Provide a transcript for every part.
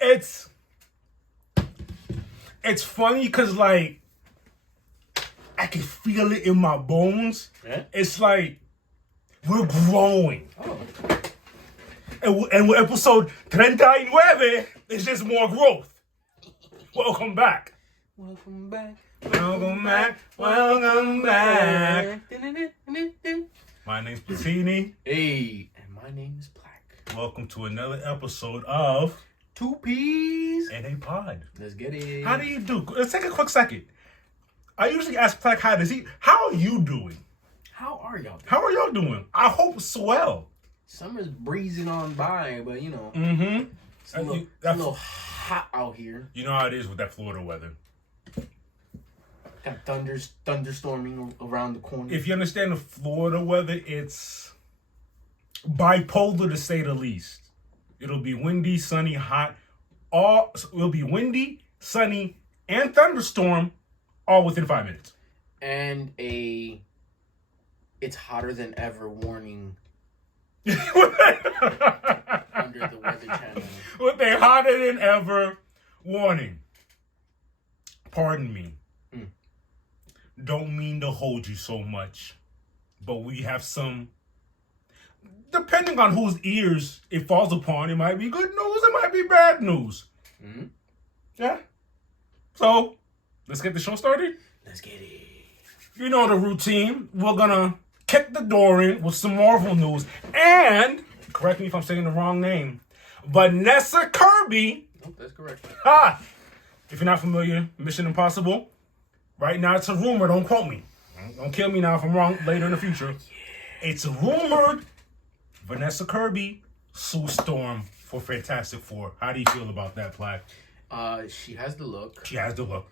it's funny because like I can feel it in my bones. Yeah? It's like we're growing. Oh. And with episode 39, it's just more growth. Welcome back. Welcome back. Welcome back. Welcome back. My name's Platini. Hey, and my name is Black. Welcome to another episode of Two Peas in a Pod. Let's get it. How do you do? Let's take a quick second. I usually ask Black how does he. How are you doing? How are y'all? How are y'all doing? I hope swell. Summer's breezing on by, but you know, it's a little hot out here. You know how it is with that Florida weather. Got thunderstorming around the corner. If you understand the Florida weather, it's bipolar to say the least. It'll be windy, sunny, hot. It'll be windy, sunny, and thunderstorm all within 5 minutes. And it's hotter than ever warning under the Weather Channel. With a hotter than ever warning. Pardon me. Don't mean to hold you so much, but we have some, depending on whose ears it falls upon, it might be good news, it might be bad news. Mm-hmm. Yeah. So, let's get the show started. Let's get it. You know the routine. We're gonna kick the door in with some Marvel news. And, correct me if I'm saying the wrong name, Vanessa Kirby. Nope, that's correct. Ha! If you're not familiar, Mission Impossible. Right now, it's a rumor. Don't quote me. Don't kill me now if I'm wrong later in the future. It's rumored Vanessa Kirby, Sue Storm for Fantastic Four. How do you feel about that, Plaque? She has the look. She has the look.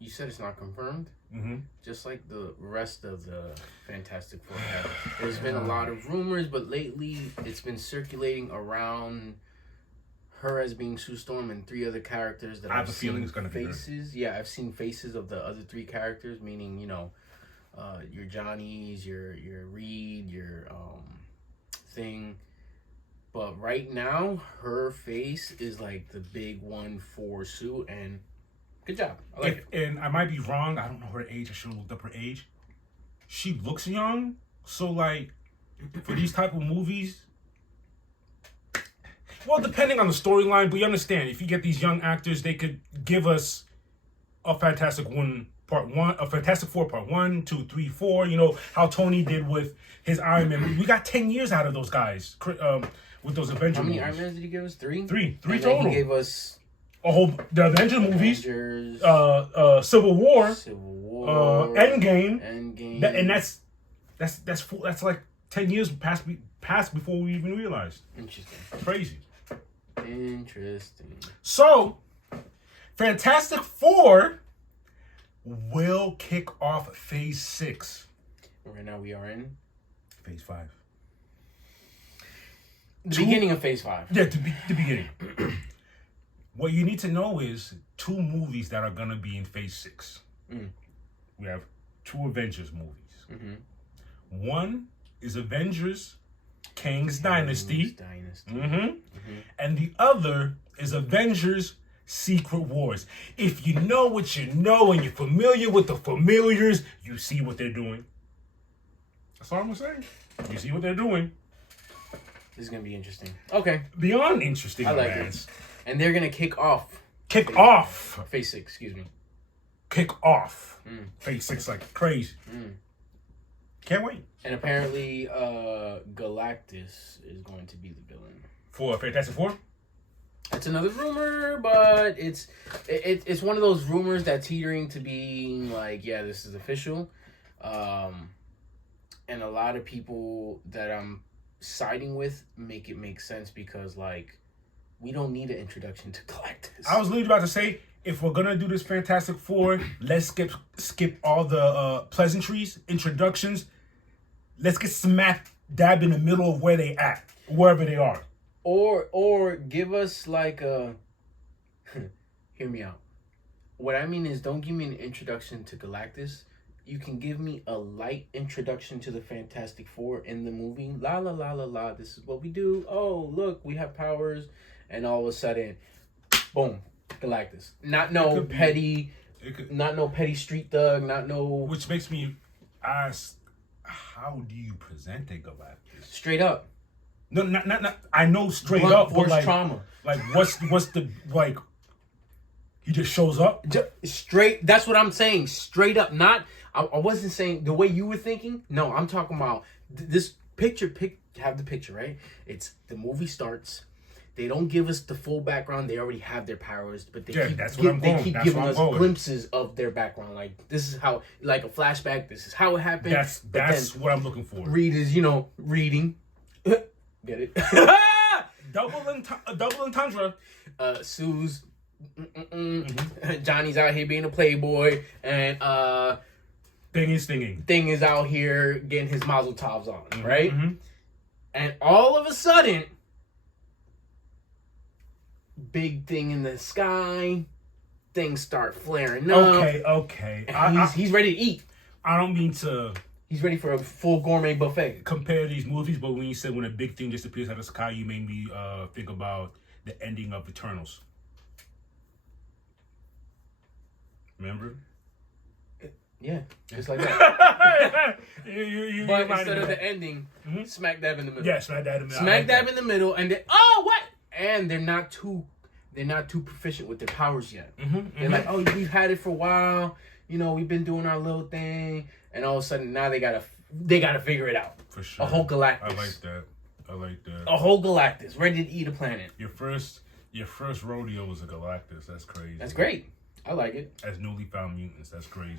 You said it's not confirmed. Mm-hmm. Just like the rest of the Fantastic Four have. There's been a lot of rumors, but lately it's been circulating around her as being Sue Storm and three other characters that I have a feeling it's gonna be faces. Yeah, I've seen faces of the other three characters, meaning, you know, your Johnny's, your Reed, your thing. But right now, her face is like the big one for Sue, and good job. I like it. And I might be wrong. I don't know her age. I should have looked up her age. She looks young. So, like, for these type of movies, well, depending on the storyline, but you understand, if you get these young actors, they could give us a Fantastic Four Part 1, 2, 3, 4. You know, how Tony did with his Iron Man. We got 10 years out of those guys with those Avengers How many movies. Iron Mans did he give us? Three? Three And total. He gave us The Avengers movies, Avengers, Civil War, Endgame. and that's like 10 years past before we even realized. Interesting. Crazy. Interesting. So, Fantastic Four will kick off Phase 6. Right now we are in Phase 5. the beginning of Phase 5. Yeah, the beginning. What you need to know is 2 movies that are going to be in Phase 6. We have 2 Avengers movies. Mm-hmm. One is Avengers King's Dynasty. And the other is Avengers Secret Wars. If you know what you know and you're familiar with the familiars, you see what they're doing. That's all I'm going to say. You see what they're doing. This is going to be interesting. Okay. Beyond interesting, I like it. And they're going to kick off. Phase 6, excuse me. Kick off. Phase 6 like crazy. Can't wait. And apparently, Galactus is going to be the villain. For Fantastic Four? That's another rumor, but it's one of those rumors that's teetering to being like, yeah, this is official. And a lot of people that I'm siding with make it make sense because, like, we don't need an introduction to Galactus. I was literally about to say, if we're gonna do this Fantastic Four, let's skip all the pleasantries, introductions. Let's get smack dab in the middle of where they at, wherever they are. Or give us like a hear me out. What I mean is, don't give me an introduction to Galactus. you can give me a light introduction to the Fantastic Four in the movie. La la la la la. This is what we do. Oh, look, we have powers, and all of a sudden, boom, Galactus. Not no petty, not no petty street thug. Not no. Which makes me ask, how do you present a Galactus? Straight up. No, not. I know straight Blunt up, force but like, trauma. Like, what's the like? He just shows up. Straight. That's what I'm saying. Straight up. Not. I wasn't saying the way you were thinking. No, I'm talking about this picture. Have the picture, right? It's the movie starts. They don't give us the full background. They already have their powers, but they keep giving us glimpses of their background. Like, this is how, like a flashback. This is how it happened. That's what I'm looking for. Reed is, reading. Get it? double entendre. Sue's. Johnny's out here being a playboy, and Thing is out here getting his mazel tovs on, right? And all of a sudden, big thing in the sky, things start flaring up. Okay. He's ready to eat. I don't mean to. He's ready for a full gourmet buffet. Compare these movies, but when you said when a big thing just appears out of the sky, you made me think about the ending of Eternals. Remember? Yeah, just like that. you but instead of the ending, smack dab in the middle. Yeah, smack dab in the middle. Smack dab in the middle, and then what? And they're not too proficient with their powers yet. They're like, oh, we've had it for a while. We've been doing our little thing, and all of a sudden now they gotta figure it out. For sure. A whole Galactus. I like that. A whole Galactus ready to eat a planet. Your first rodeo was a Galactus. That's crazy. That's great. I like it. As newly found mutants, that's crazy.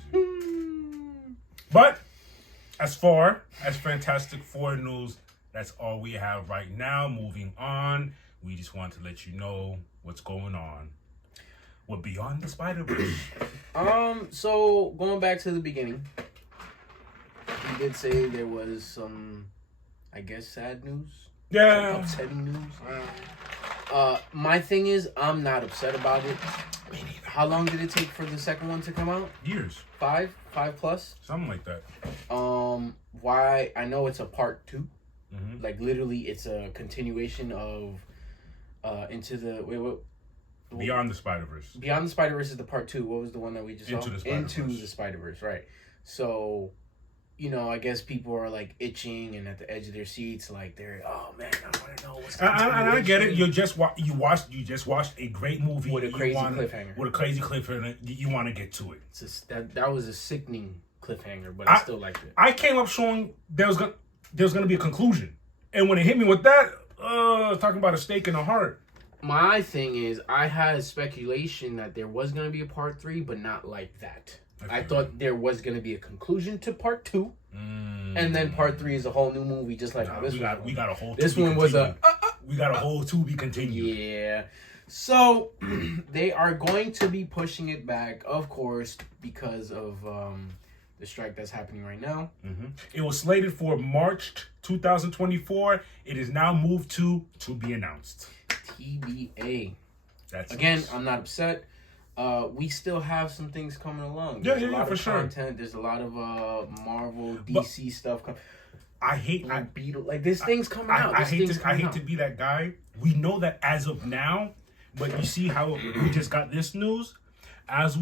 But as far as Fantastic Four news, that's all we have right now. Moving on, we just want to let you know what's going on with Beyond the Spider-Verse. So going back to the beginning, you did say there was some, I guess, sad news. Yeah. Upsetting news. My thing is, I'm not upset about it. How long did it take for the second one to come out? Years. 5 plus? Something like that. Why? I know it's a part 2. Like, literally, it's a continuation of Into the... Beyond the Spider-Verse. Beyond the Spider-Verse is the part 2. What was the one that we just saw? Into the Spider-Verse, right. So... I guess people are like itching and at the edge of their seats, like they're, oh man, I want to know what's going on. And I get it. You just watched a great movie with a crazy cliffhanger. With a crazy cliffhanger, you want to get to it. That was a sickening cliffhanger, but I still liked it. I came up showing there was gonna be a conclusion, and when it hit me with that, talking about a stake in the heart. My thing is, I had speculation that there was gonna be a part 3, but not like that. I thought there was going to be a conclusion to part 2, and then part 3 is a whole new movie, just like how this one. We got a whole. This one was we got a whole to be continued. Yeah, so they are going to be pushing it back, of course, because of the strike that's happening right now. It was slated for March 2024. It is now moved to be announced. TBA. That's again. Nice. I'm not upset. We still have some things coming along. There's a lot for of sure. Content. There's a lot of Marvel, DC stuff coming. I hate Beetle. Like, there's things coming out. I hate to be that guy. We know that as of now, but you see how we just got this news. As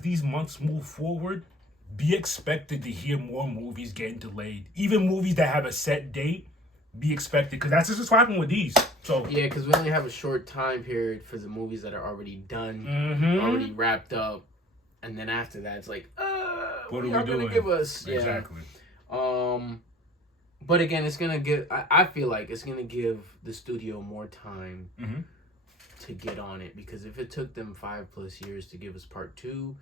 these months move forward, be expected to hear more movies getting delayed. Even movies that have a set date, be expected, because that's just what's happening with these. So yeah, because we only have a short time period for the movies that are already done, already wrapped up, and then after that, it's like, what are we doing? Gonna give us exactly. But again, it's gonna give. I feel like it's gonna give the studio more time to get on it, because if it took them 5+ years to give us part 2,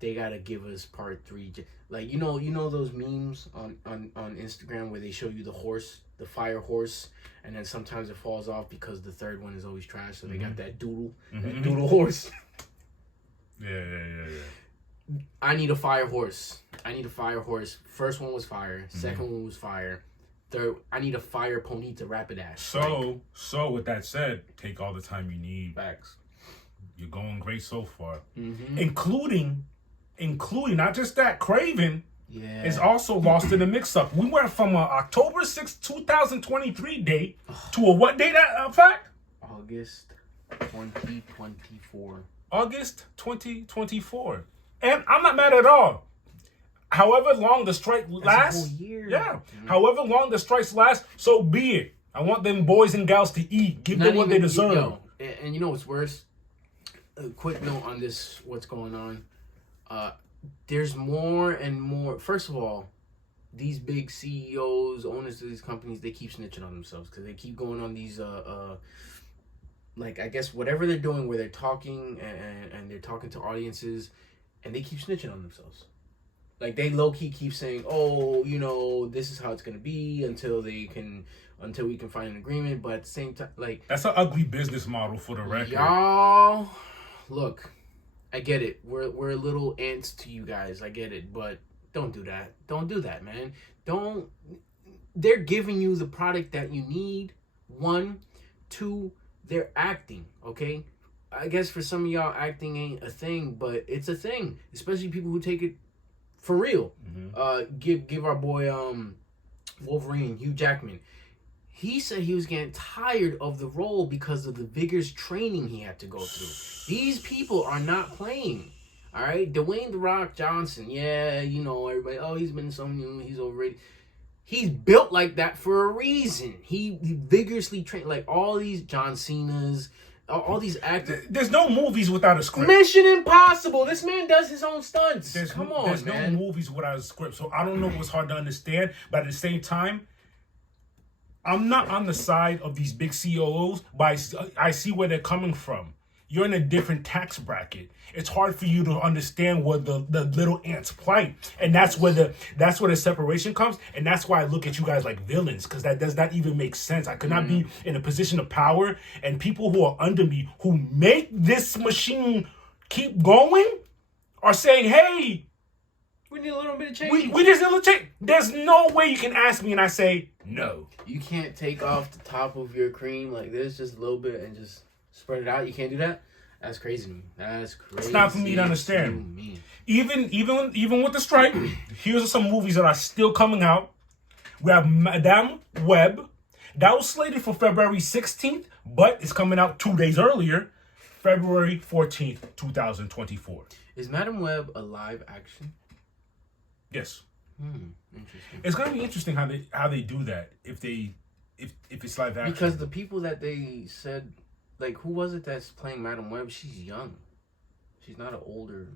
they gotta give us part 3. Like, you know those memes on Instagram where they show you the fire horse, and then sometimes it falls off because the third one is always trash. So they got that doodle horse. Yeah. I need a fire horse. First one was fire. Second one was fire. Third, I need a fire pony to Rapidash. So with that said, take all the time you need. Facts. You're going great so far, including not just that, Craven is also lost in the mix-up. We went from an October 6, 2023 date to a what date, fact? August 2024. August 2024. And I'm not mad at all. However long the strike lasts, a whole year. Yeah. However long the strikes last, so be it. I want them boys and gals to eat. Give them what they deserve. And you know what's worse? A quick note on this, what's going on. There's more and more. First of all, these big CEOs, owners of these companies, they keep snitching on themselves because they keep going on these, like, I guess whatever they're doing where they're talking and they're talking to audiences, and they keep snitching on themselves. Like, they low-key keep saying, oh, you know, this is how it's going to be until we can find an agreement. But at the same time, like... That's an ugly business model for the record. Y'all, look, I get it. We're little ants to you guys. I get it. But don't do that. Don't do that, man. Don't... They're giving you the product that you need. 1, 2, they're acting, okay? I guess for some of y'all, acting ain't a thing, but it's a thing. Especially people who take it for real. Give our boy Wolverine, Hugh Jackman. He said he was getting tired of the role because of the vigorous training he had to go through. These people are not playing. All right? Dwayne "The Rock" Johnson. Yeah, you know, everybody, oh, he's been so new, he's overrated. He's built like that for a reason. He vigorously trained, like all these John Cena's, all these actors. There's no movies without a script. Mission Impossible. This man does his own stunts. Come on, there's man. no movies without a script. So I don't know what's hard to understand. But at the same time, I'm not on the side of these big CEOs, but I see where they're coming from. You're in a different tax bracket. It's hard for you to understand what the little ants plight. And that's where the separation comes. And that's why I look at you guys like villains, because that does not even make sense. I could not be in a position of power, and people who are under me who make this machine keep going are saying, hey, we need a little bit of change. We just need a little change. There's no way you can ask me and I say no. You can't take off the top of your cream like this, just a little bit, and just spread it out. You can't do that? That's crazy to me. That's crazy. It's not for me to understand. Even with the strike, here's some movies that are still coming out. We have Madame Web. That was slated for February 16th, but it's coming out 2 days earlier, February 14th, 2024. Is Madame Web a live action? Yes. Interesting. It's gonna be interesting how they do that if it's live action. Because the people that they said, like, who was it that's playing Madame Web? She's young. She's not an older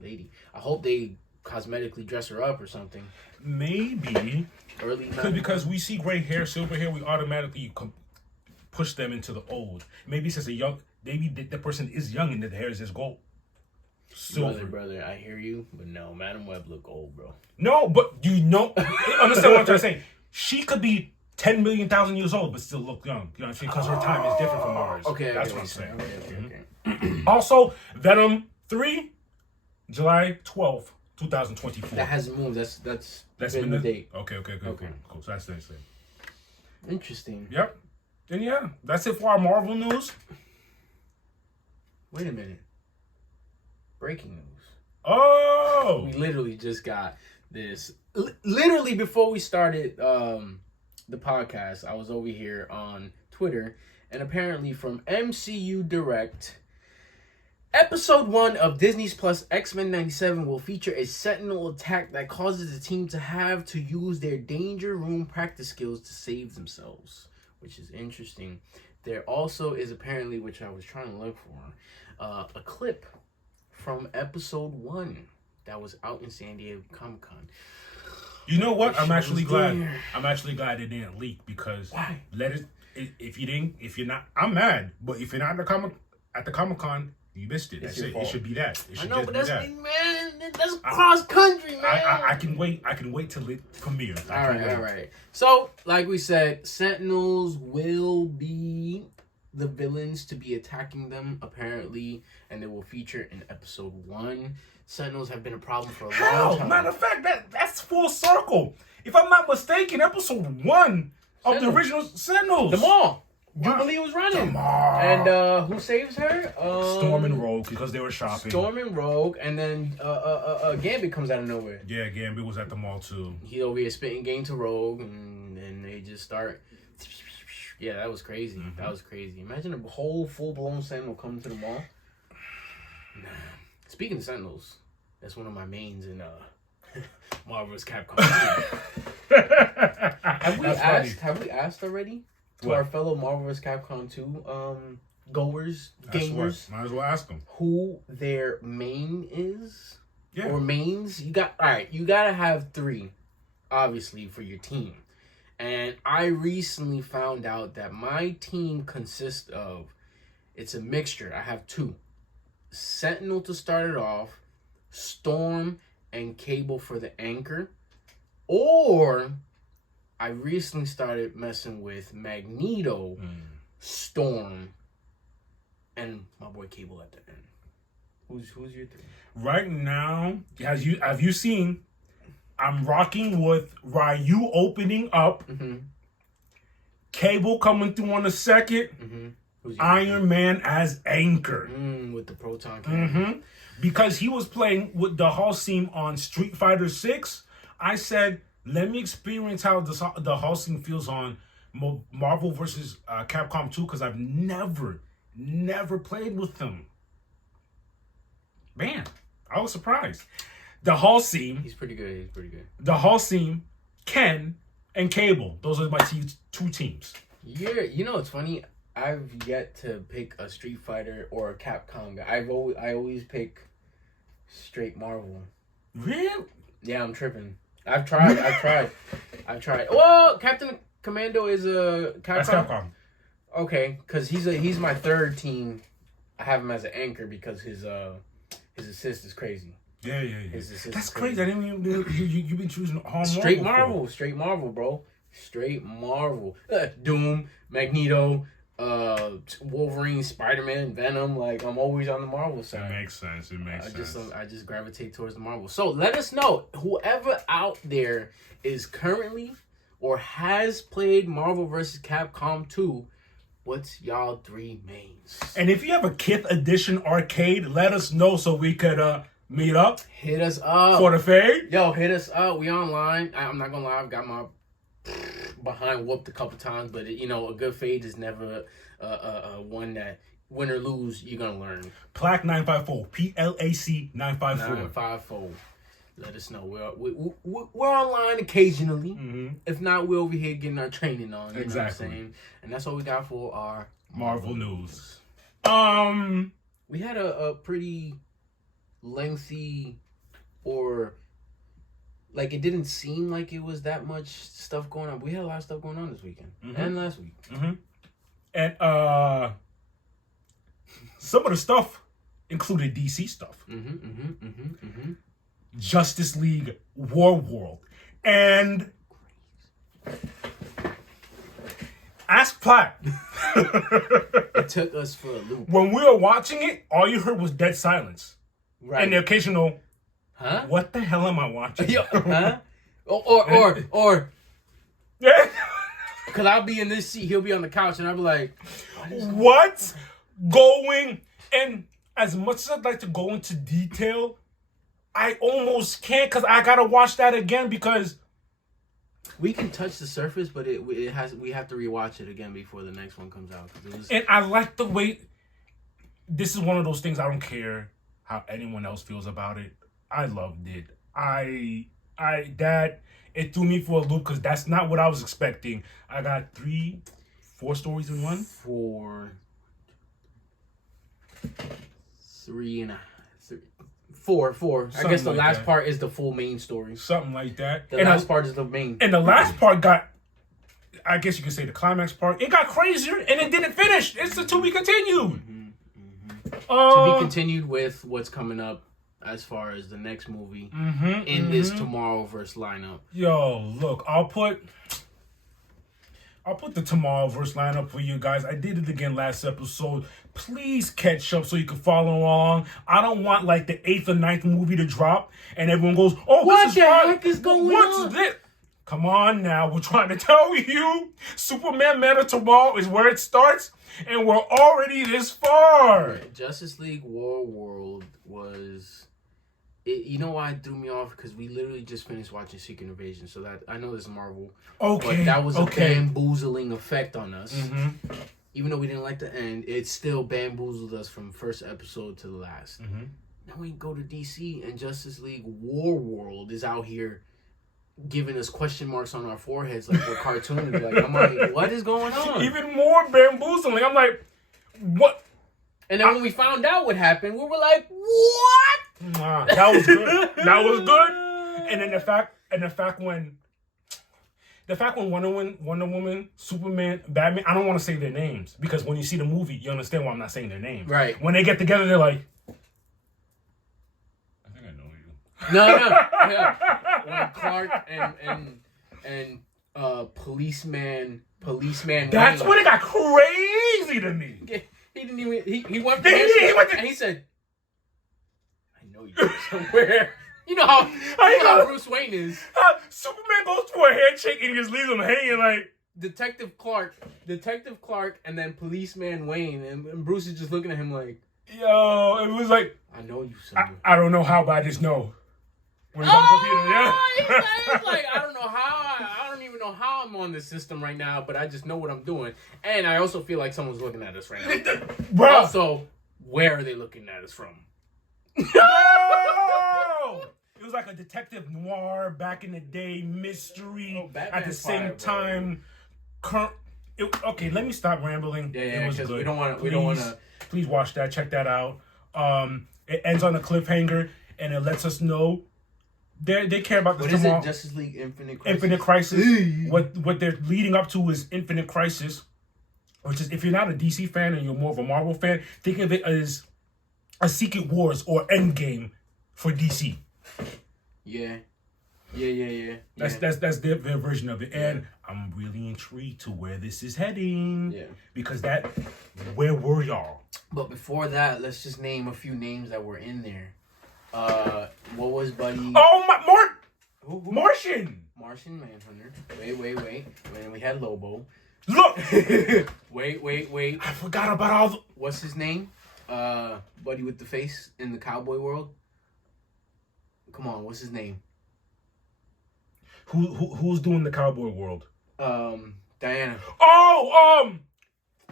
lady. I hope they cosmetically dress her up or something. Maybe. Early because we see gray hair, silver hair, we automatically push them into the old. Maybe it's just maybe the person is young and the hair is just gold. Silver. Brother, I hear you, but no, Madame Web look old, bro. No, but you know, understand what I'm trying to say. She could be 10 million thousand years old, but still look young. You know what I'm saying? Because her time is different from ours. Okay, that's what I'm saying. Okay. Also, Venom 3, July 12th, 2024. That hasn't moved. That's been the date. Okay. Cool. So that's the next thing. Interesting. Yep. And yeah, that's it for our Marvel news. Wait a minute. Breaking news. Oh! We literally just got this. Literally before we started the podcast, I was over here on Twitter, and apparently from MCU Direct, Episode 1 of Disney's Plus X-Men 97 will feature a Sentinel attack that causes the team to have to use their Danger Room practice skills to save themselves, which is interesting. There also is apparently, which I was trying to look for, a clip from Episode 1 that was out in San Diego Comic-Con. You know what? I'm actually glad it didn't leak, because why? If you're not, I'm mad. But if you're not at the Comic-Con, you missed it. That's it. It should be that. It should I know, but that's man. That's cross country, man. I can wait. I can wait till it premieres. All right. So, like we said, Sentinels will be the villains to be attacking them, apparently, and they will feature in Episode 1. Sentinels have been a problem for a long time. Matter of fact, that's full circle. If I'm not mistaken, Episode 1 of the original Sentinels. Them all. Jubilee was running. Tomorrow. And who saves her? Storm and Rogue, because they were shopping. Storm and Rogue, and then Gambit comes out of nowhere. Yeah, Gambit was at the mall too. He over here spitting game to Rogue, and then they just start. Yeah, that was crazy. Mm-hmm. That was crazy. Imagine a whole full-blown Sentinel coming to the mall. Nah. Speaking of Sentinels, that's one of my mains in Marvel vs. Capcom. Have we asked already to What? our fellow Marvel vs. Capcom 2 gamers? Might as well ask them who their main is? Yeah. Or mains? You gotta have 3, obviously, for your team. And I recently found out that my team consists of, it's a mixture. I have 2. Sentinel to start it off, Storm and Cable for the anchor. Or I recently started messing with Magneto, Storm, and my boy Cable at the end. Who's your 3? Right now, have you seen? I'm rocking with Ryu opening up, Cable coming through on the second, Iron Man as anchor. With the proton cannon. Because he was playing with the Hall scene on Street Fighter 6, I said, let me experience how the Hall scene feels on Marvel vs. Capcom 2, because I've never played with them. Man, I was surprised. The Hall scene. He's pretty good. The Hall scene, Ken, and Cable. Those are my 2 teams. Yeah, you know, it's funny. I've yet to pick a Street Fighter or a Capcom guy. I always pick straight Marvel. Really? Yeah, I'm tripping. I've tried. Well, Captain Commando is a Capcom. That's Capcom. Okay, because he's my 3rd team. I have him as an anchor because his assist is crazy. Yeah. That's crazy. I didn't even you've been choosing all straight Marvel, bro. Straight Marvel. Doom, Magneto, Wolverine, Spider-Man, Venom. Like, I'm always on the Marvel side. It makes sense. I just gravitate towards the Marvel. So let us know, whoever out there is currently or has played Marvel vs. Capcom 2, what's y'all 3 mains? And if you have a Kith Edition arcade, let us know so we could meet up. Hit us up for the fade. Yo, hit us up. We online. I'm not gonna lie, I've got my behind whooped a couple times, but a good fade is never one that win or lose you're gonna learn. Plaque 954, PLAC 954. 954. Let us know. We're online occasionally. If not, we're over here getting our training on. You know what I'm saying? And that's all we got for our Marvel news. We had a pretty lengthy, or like, it didn't seem like it was that much stuff going on. We had a lot of stuff going on this weekend and last week. And some of the stuff included DC stuff. Justice League Warworld. And ask Platt. It took us for a loop. When we were watching it, all you heard was dead silence. Right. And the occasional, huh? What the hell am I watching? Huh? Or yeah. Cause I'll be in this seat, he'll be on the couch, and I'll be like, what's going? And as much as I'd like to go into detail, I almost can't, because I gotta watch that again, because we can touch the surface, but we have to rewatch it again before the next one comes out. And I like the way, this is one of those things, I don't care how anyone else feels about it. I loved it. It threw me for a loop, because that's not what I was expecting. I got 4 stories in one. 4, 3 and 4. I guess the last part is the full main story. Something like that. The last part is the main. And the last part got, I guess you could say the climax part, it got crazier and it didn't finish. It's a to be continued. To be continued with what's coming up as far as the next movie in this Tomorrowverse lineup. Yo, look, I'll put the Tomorrowverse lineup for you guys. I did it again last episode. Please catch up so you can follow along. I don't want like the 8th or 9th movie to drop and everyone goes, "Oh, what the heck is going on? What's this?" Come on now, we're trying to tell you, Superman Man of Tomorrow is where it starts, and we're already this far. Justice League Warworld was... you know why it threw me off? Because we literally just finished watching Secret Invasion, so that I know this is Marvel. Okay. But that was a bamboozling effect on us. Mm-hmm. Even though we didn't like the end, it still bamboozled us from first episode to the last. Mm-hmm. Now we go to DC, and Justice League Warworld is out here giving us question marks on our foreheads like we're cartoons. Like, I'm like, what is going on? Even more bamboozling. I'm like, what? And then when we found out what happened, we were like, what? That was good. That was good. And then the fact when Wonder Woman, Superman, Batman, I don't want to say their names because when you see the movie, you understand why I'm not saying their names. Right. When they get together, they're like, I think I know you. No. Yeah. When Clark and policeman. That's Wayne, when it got crazy to me. He didn't even. He went to and he said, "I know you somewhere." You know how Bruce Wayne is. Superman goes for a handshake and he just leaves him hanging like Detective Clark, and then policeman Wayne, and Bruce is just looking at him like, yo, it was like, I know you somewhere. I don't know how, but I just know. When it's on the computer, yeah. He's like, I don't know how. I don't even know how I'm on this system right now, but I just know what I'm doing. And I also feel like someone's looking at us right now. Bro. Also, where are they looking at us from? No! It was like a detective noir back in the day, mystery. At the same time. Okay, let me stop rambling. Yeah, because we don't want to. Please watch that. Check that out. It ends on a cliffhanger, and it lets us know they care about the tomorrow. What is it? Justice League Infinite Crisis? Infinite Crisis. What they're leading up to is Infinite Crisis, which is, if you're not a DC fan and you're more of a Marvel fan, think of it as a Secret Wars or Endgame for DC. Yeah. That's their version of it, and I'm really intrigued to where this is heading. Yeah. Because where were y'all? But before that, let's just name a few names that were in there. What was Buddy? Oh my, Martian Manhunter. Wait. When we had Lobo. Look. Wait. I forgot about all the. What's his name? Buddy with the face in the cowboy world. Come on, what's his name? Who's doing the cowboy world? Diana. Oh,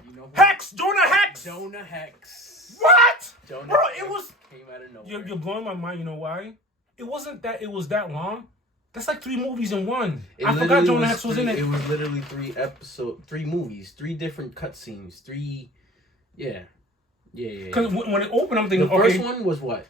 you know who? Hex! Jonah Hex! Jonah Hex. What? Jonah Bro, Hex it was... came out of nowhere. You're blowing my mind, you know why? It wasn't that it was that long. That's like 3 movies in one. I forgot Jonah Hex was in it. It was literally 3 movies, 3 different cutscenes, 3... Yeah. Because when it opened, I'm thinking, the first one was what?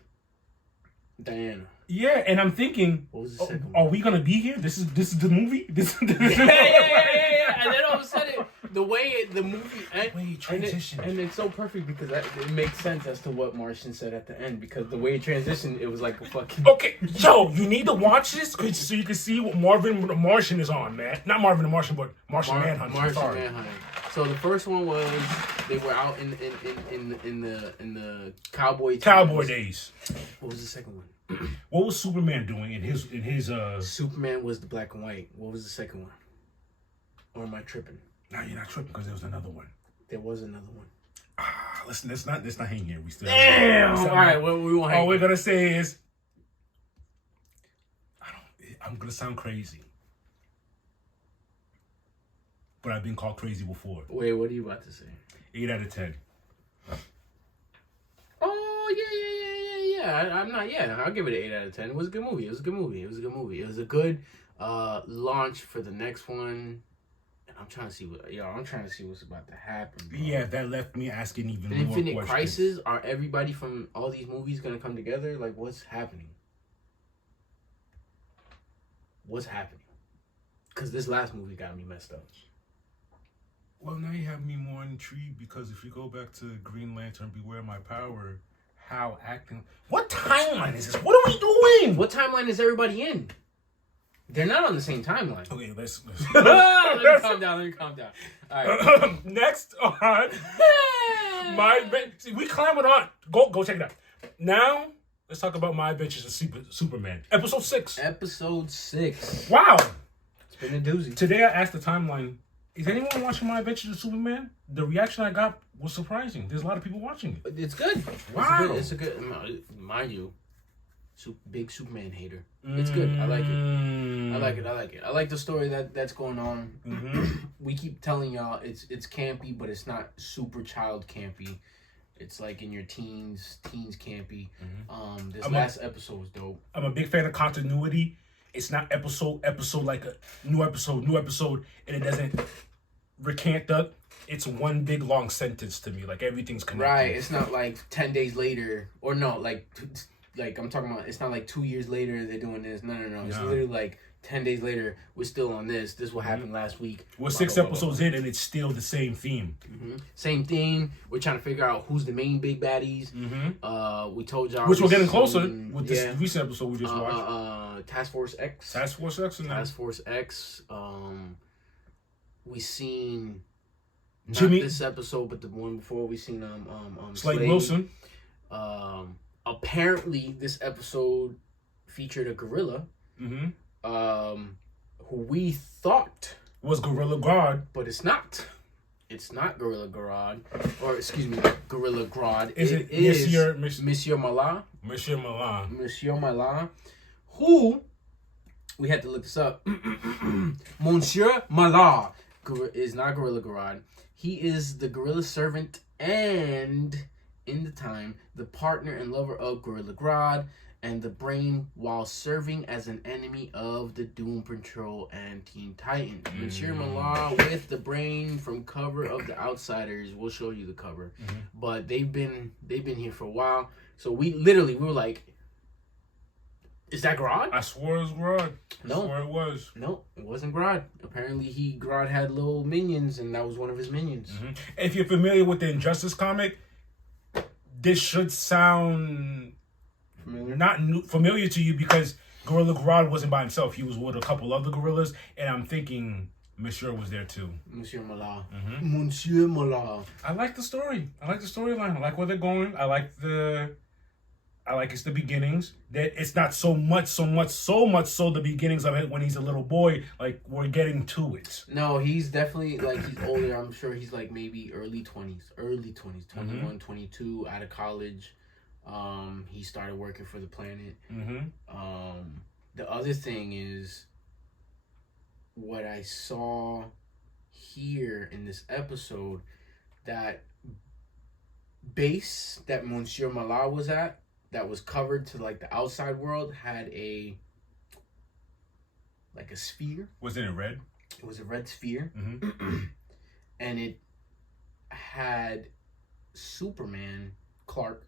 Diana. Yeah, and I'm thinking, what was the second are we gonna be here? This is the movie. Yeah. And then all of a sudden, the way the movie transition, and it's so perfect because it makes sense as to what Martian said at the end. Because the way it transitioned, it was like a fucking. Okay, yo, you need to watch this so you can see what Marvin the Martian is on, man. Not Marvin the Martian, but Martian Manhunter. Manhunter. So the first one was they were out in the cowboy days. What was the second one? What was Superman doing in his Superman was the black and white. What was the second one? Or am I tripping? No, you're not tripping because there was another one. There was another one. Listen, let's not hang here. We still. Damn. All right, what we want. All we're gonna say is, I'm gonna sound crazy, but I've been called crazy before. Wait, what are you about to say? 8 out of 10. Oh yeah. I'm not. Yeah, I'll give it an 8 out of 10. It was a good movie. It was a good launch for the next one. And I'm trying to see what's about to happen. Bro. Yeah, that left me asking even more Infinite questions. Crisis. Are everybody from all these movies gonna come together? Like, what's happening? Because this last movie got me messed up. Well, now you have me more intrigued because if you go back to Green Lantern, Beware My Power, Hal acting. What timeline is this? What are we doing? What timeline is everybody in? They're not on the same timeline. Okay, let's let me calm down. All right. Next on we clambered on. Go check it out. Now let's talk about My Adventures of Superman, episode 6. Episode 6. Wow. been a doozy. Today I asked the timeline, is anyone watching My Adventures of Superman? The reaction I got was surprising. There's a lot of people watching it. It's good. Wow. It's a good. Mind you, big Superman hater. It's good. I like it. I like the story that's going on. Mm-hmm. We keep telling y'all it's campy, but it's not super child campy. It's like in your teens campy. Mm-hmm. This last episode was dope. I'm a big fan of continuity. It's not episode like a new episode, and it doesn't recant that. It's one big long sentence to me. Like everything's connected. Right. It's not like 10 days later, or no, like I'm talking about. It's not like 2 years later they're doing this. No. It's literally like 10 days later we're still on this. This is what happened last week. We're 6 episodes in and it's still the same theme. Mm-hmm. Same theme. We're trying to figure out who's the main big baddies. Mm-hmm. We told y'all, which we're getting closer with this recent episode we just watched. Task Force X. Task Force X. We seen not Jimmy. this episode, but the one before we seen Slade Wilson. Apparently this episode featured a gorilla. Who we thought was Gorilla Grodd, but it's not. It's not Gorilla Grodd, or excuse me, Gorilla Grodd. It is Monsieur Mallah. Monsieur Mallah, who we had to look this up. Monsieur Mallah is not Gorilla Grodd. He is the gorilla servant and, in the time, the partner and lover of Gorilla Grodd and the brain while serving as an enemy of the Doom Patrol and Teen Titans. Monsieur Mallah with the brain from cover of The Outsiders. We'll show you the cover. But they've been here for a while. So we were like, is that Grodd? I swore it was Grodd. No. I swore it was. No, it wasn't Grodd. Apparently Grodd had little minions and that was one of his minions. If you're familiar with the Injustice comic, this should sound familiar to you because Gorilla Grodd wasn't by himself. He was with a couple other gorillas, and I'm thinking Monsieur was there too. Monsieur Mallah. Monsieur Mallah. I like the story. I like the storyline. I like where they're going. I like it's the beginnings. That it's not so much so the beginnings of it when he's a little boy. Like we're getting to it. No, he's definitely like he's older. I'm sure he's like maybe early 20s, 21, 22, out of college. He started working for the planet. The other thing is what I saw here in this episode, that base that Monsieur Mallah was at, that was covered to like the outside world, had a sphere. Was it in red? It was a red sphere. And it had Superman, Clark,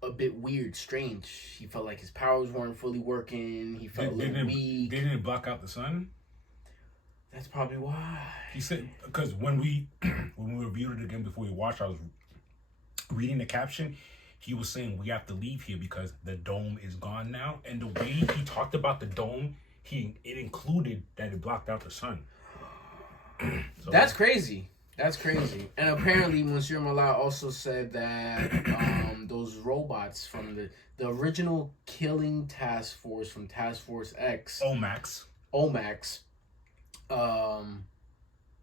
a bit weird, strange. He felt like his powers weren't fully working. He felt a little weak. Didn't it block out the sun? That's probably why. He said, because when we reviewed it again before we watched, I was reading the caption. He was saying we have to leave here because the dome is gone now. And the way he talked about the dome, it included that it blocked out the sun. So, that's crazy. That's crazy. And apparently Monsieur Mallah also said that those robots from the original killing task force from Task Force X, OMAX,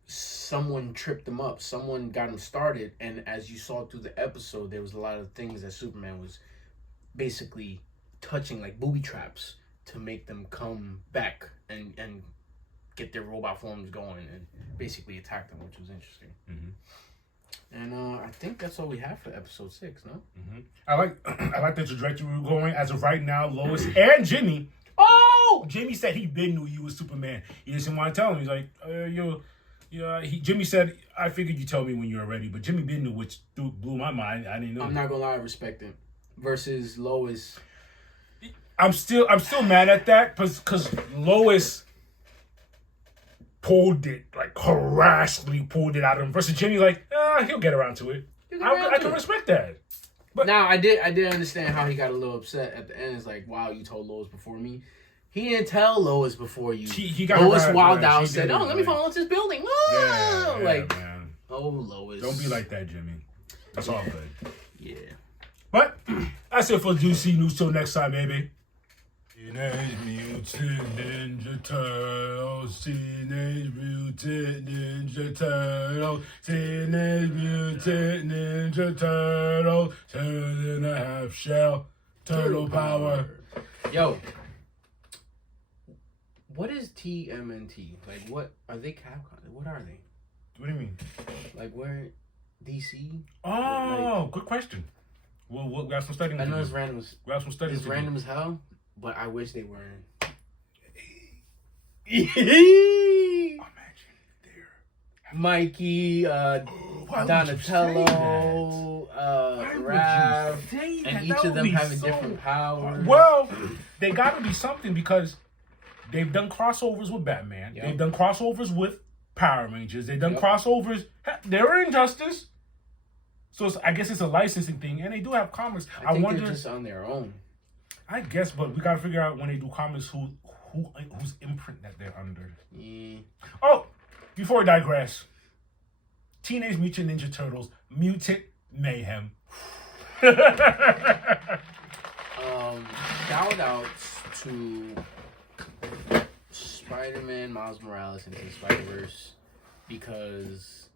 someone tripped them up. Someone got them started, and as you saw through the episode, there was a lot of things that Superman was basically touching, like booby traps, to make them come back and get their robot forms going and basically attack them, which was interesting. And I think that's all we have for episode 6, no? I like the trajectory we're going. As of right now, Lois and Jimmy. Oh, Jimmy said he been knew you was Superman. He didn't want to tell him. He's like, Jimmy said, I figured you tell me when you were ready, but Jimmy been knew, which blew my mind. I didn't know. I'm not gonna lie, I respect him. Versus Lois. I'm still mad at that because Lois pulled it, like harassedly pulled it out of him. Versus Jimmy, like, he'll get around to it. I can respect that. But now I did understand how he got a little upset at the end. It's like, wow, you told Lois before me. He didn't tell Lois before you. He got Lois wild out, said, "Oh, let me fall into this building." Oh, man. Oh, Lois. Don't be like that, Jimmy. It's all good. Yeah. But that's it for Juicy News. Till next time, baby. Teenage Mutant Ninja Turtles, Teenage Mutant Ninja Turtles, Teenage Mutant Ninja Turtles, turn in a half shell, turtle power. Yo, what is TMNT? Like, what are they? Capcom? What are they? What do you mean? Like, where? DC? Oh, like, good question. We got some studying. I know it's random. We got some studying. It's random as hell, but I wish they weren't. Imagine there. Mikey, Donatello, Raph, and each of them having different powers. Well, they got to be something because they've done crossovers with Batman. Yep. They've done crossovers with Power Rangers. They've done crossovers. They're Injustice. So I guess it's a licensing thing, and they do have comics. I wonder, they're just on their own. I guess, but we gotta figure out when they do comics whose imprint that they're under. Yeah. Oh, before I digress, Teenage Mutant Ninja Turtles, Mutant Mayhem. Shout outs to Spider-Man, Miles Morales, into the Spider-Verse, because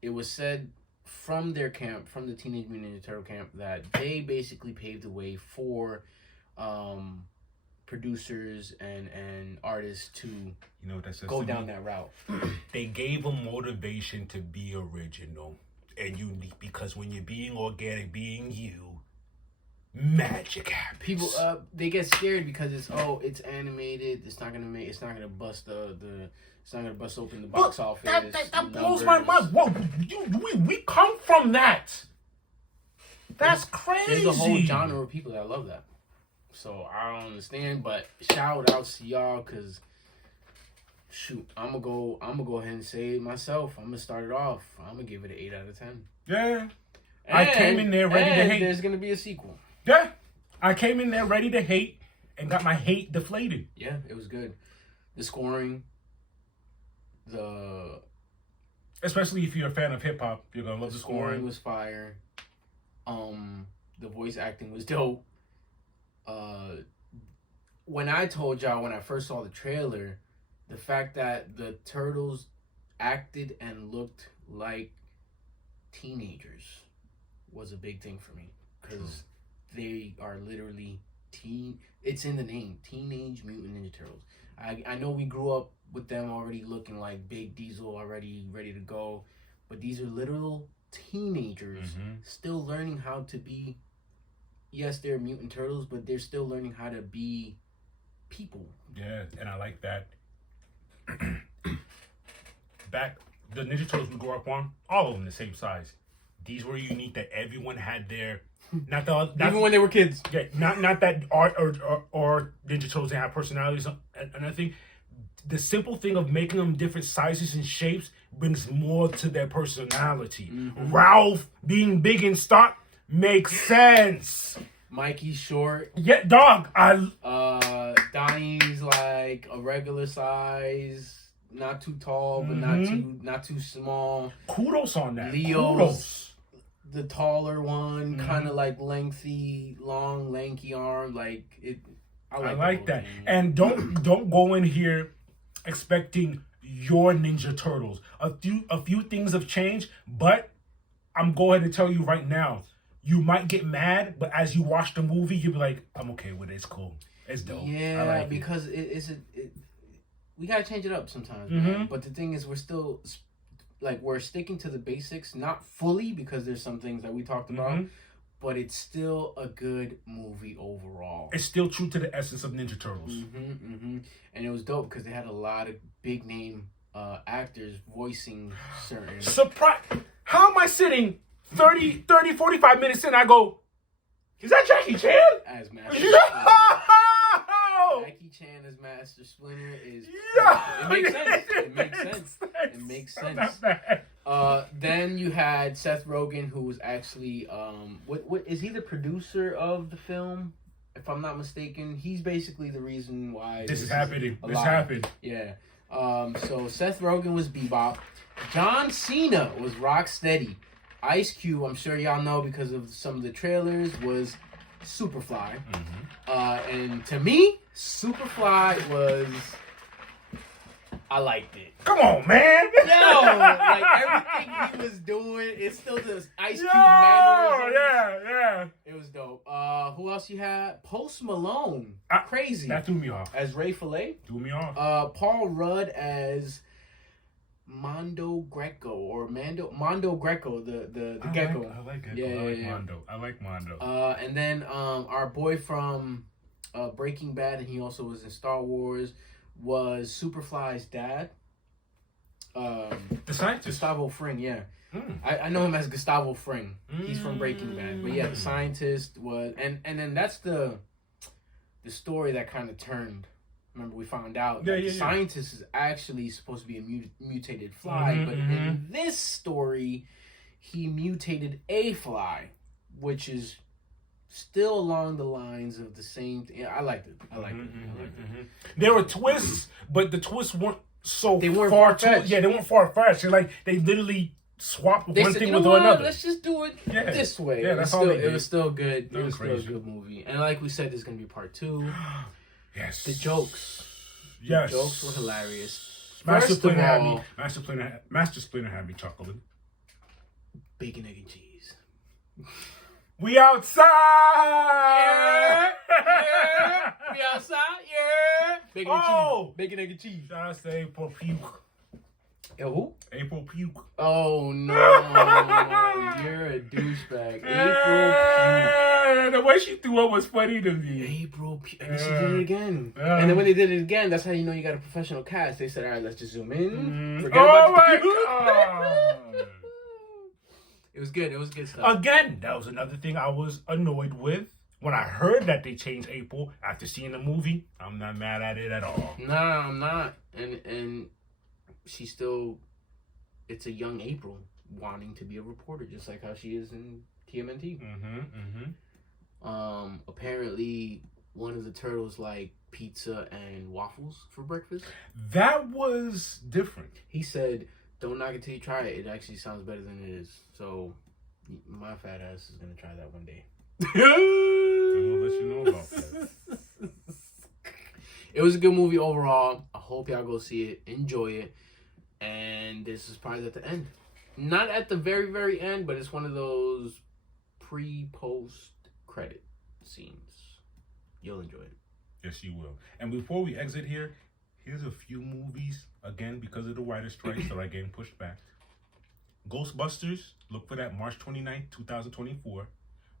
it was said from their camp, from the Teenage Mutant Ninja Turtle camp, that they basically paved the way for producers and artists to go down that route. They gave them motivation to be original and unique, because when you're being organic, being you, magic happens. People they get scared because it's animated. It's not gonna bust it's not gonna bust open the box office. That blows my mind. Whoa, we come from that. That's crazy. There's a whole genre of people that love that. So I don't understand, but shout outs to y'all, cause shoot, I'm gonna go ahead and say it myself. I'm gonna start it off. I'm gonna give it an 8 out of 10. Yeah. I came in there ready to hate. There's gonna be a sequel. Yeah. I came in there ready to hate and got my hate deflated. Yeah, it was good. The scoring, especially if you're a fan of hip hop, you're gonna love the scoring. Scoring was fire. The voice acting was dope. When I told y'all when I first saw the trailer, the fact that the turtles acted and looked like teenagers was a big thing for me, because they are literally it's in the name, Teenage Mutant Ninja Turtles. I know we grew up with them already looking like Big Diesel, already ready to go, but these are literal teenagers still learning how to be. Yes, they're mutant turtles, but they're still learning how to be people. Yeah, and I like that. Back the Ninja Turtles we grew up on, all of them the same size. These were unique, that everyone had their even when they were kids. Yeah, not that art or Ninja Turtles didn't have personalities. And I think the simple thing of making them different sizes and shapes brings more to their personality. Ralph being big and stock makes sense. Mikey's short. Yeah, dog. Donnie's like a regular size, not too tall, but not too small. Kudos on that. Leo's the taller one, kind of like lengthy, long, lanky arm. Like it. I like that. And don't go in here expecting your Ninja Turtles. A few things have changed, but I'm going to tell you right now, you might get mad, but as you watch the movie, you'll be like, I'm okay with it. It's cool. It's dope. Yeah, I like because we gotta change it up sometimes, man. But the thing is, we're still we're sticking to the basics, not fully, because there's some things that we talked about, but it's still a good movie overall. It's still true to the essence of Ninja Turtles. And it was dope because they had a lot of big name actors voicing certain. Surprise! How am I sitting 30, 45 minutes in? I go, is that Jackie Chan? As Master Jackie Chan as Master Splinter is. It makes sense. It makes sense. Then you had Seth Rogen, who was actually what is he the producer of the film? If I'm not mistaken, he's basically the reason why this is happening. This happened. Yeah. So Seth Rogen was Bebop. John Cena was Rocksteady. Ice Cube, I'm sure y'all know because of some of the trailers, was Superfly. And to me, Superfly was... I liked it. Come on, man. Yo, like everything he was doing, it's still this Ice Cube mannerisms. Yeah. It was dope. Who else you had? Post Malone. Crazy. That threw me off. As Ray Fillet. Threw me off. Paul Rudd as Mondo Greco or Mondo Greco, the gecko. I like Gecko. Mondo. I like Mondo. And then our boy from Breaking Bad, and he also was in Star Wars, was Superfly's dad. The scientist. Gustavo Fring, yeah. I know him as Gustavo Fring. He's from Breaking Bad. But yeah, the scientist was... And then that's the story that kind of turned. Remember, we found out that the scientist is actually supposed to be a mutated fly. But in this story, he mutated a fly, which is still along the lines of the same thing. Yeah, I liked it. I liked it. There were twists, but the twists weren't They weren't far-fetched. Yeah, they weren't far-fetched. Like, they literally swapped one thing with another. Let's just do it this way. Yeah, that's all they did. It was still good. It was crazy. still a good movie. And like we said, there's going to be part 2. Yes. The jokes. Yes. The jokes were hilarious. Master Splinter had me chuckling. Bacon, egg, and cheese. We outside! Yeah. We outside? Yeah. Bacon and cheese. Bacon, egg, and cheese. Shout out to April Puke. Who? April Puke. Oh, no. You're a douchebag. April Puke. The way she threw up was funny to me. April Puke. And she did it again. And then when they did it again, that's how you know you got a professional cast. They said, all right, let's just zoom in. Forget about the puke. God. It was good. It was good stuff. Again, that was another thing I was annoyed with. When I heard that they changed April after seeing the movie, I'm not mad at it at all. Nah, I'm not. And she's still, it's a young April wanting to be a reporter, just like how she is in TMNT. Apparently, one of the turtles like pizza and waffles for breakfast. That was different. He said, don't knock it till you try it. It actually sounds better than it is. So, my fat ass is going to try that one day. I'm gonna let you know about that. It was a good movie overall. I hope y'all go see it, enjoy it, and this is probably at the end. Not at the very, very end, but it's one of those pre-post credit scenes. You'll enjoy it. Yes, you will. And before we exit here, here's a few movies again because of the writer's strikes that are getting pushed back. Ghostbusters. Look for that March 29th, 2024.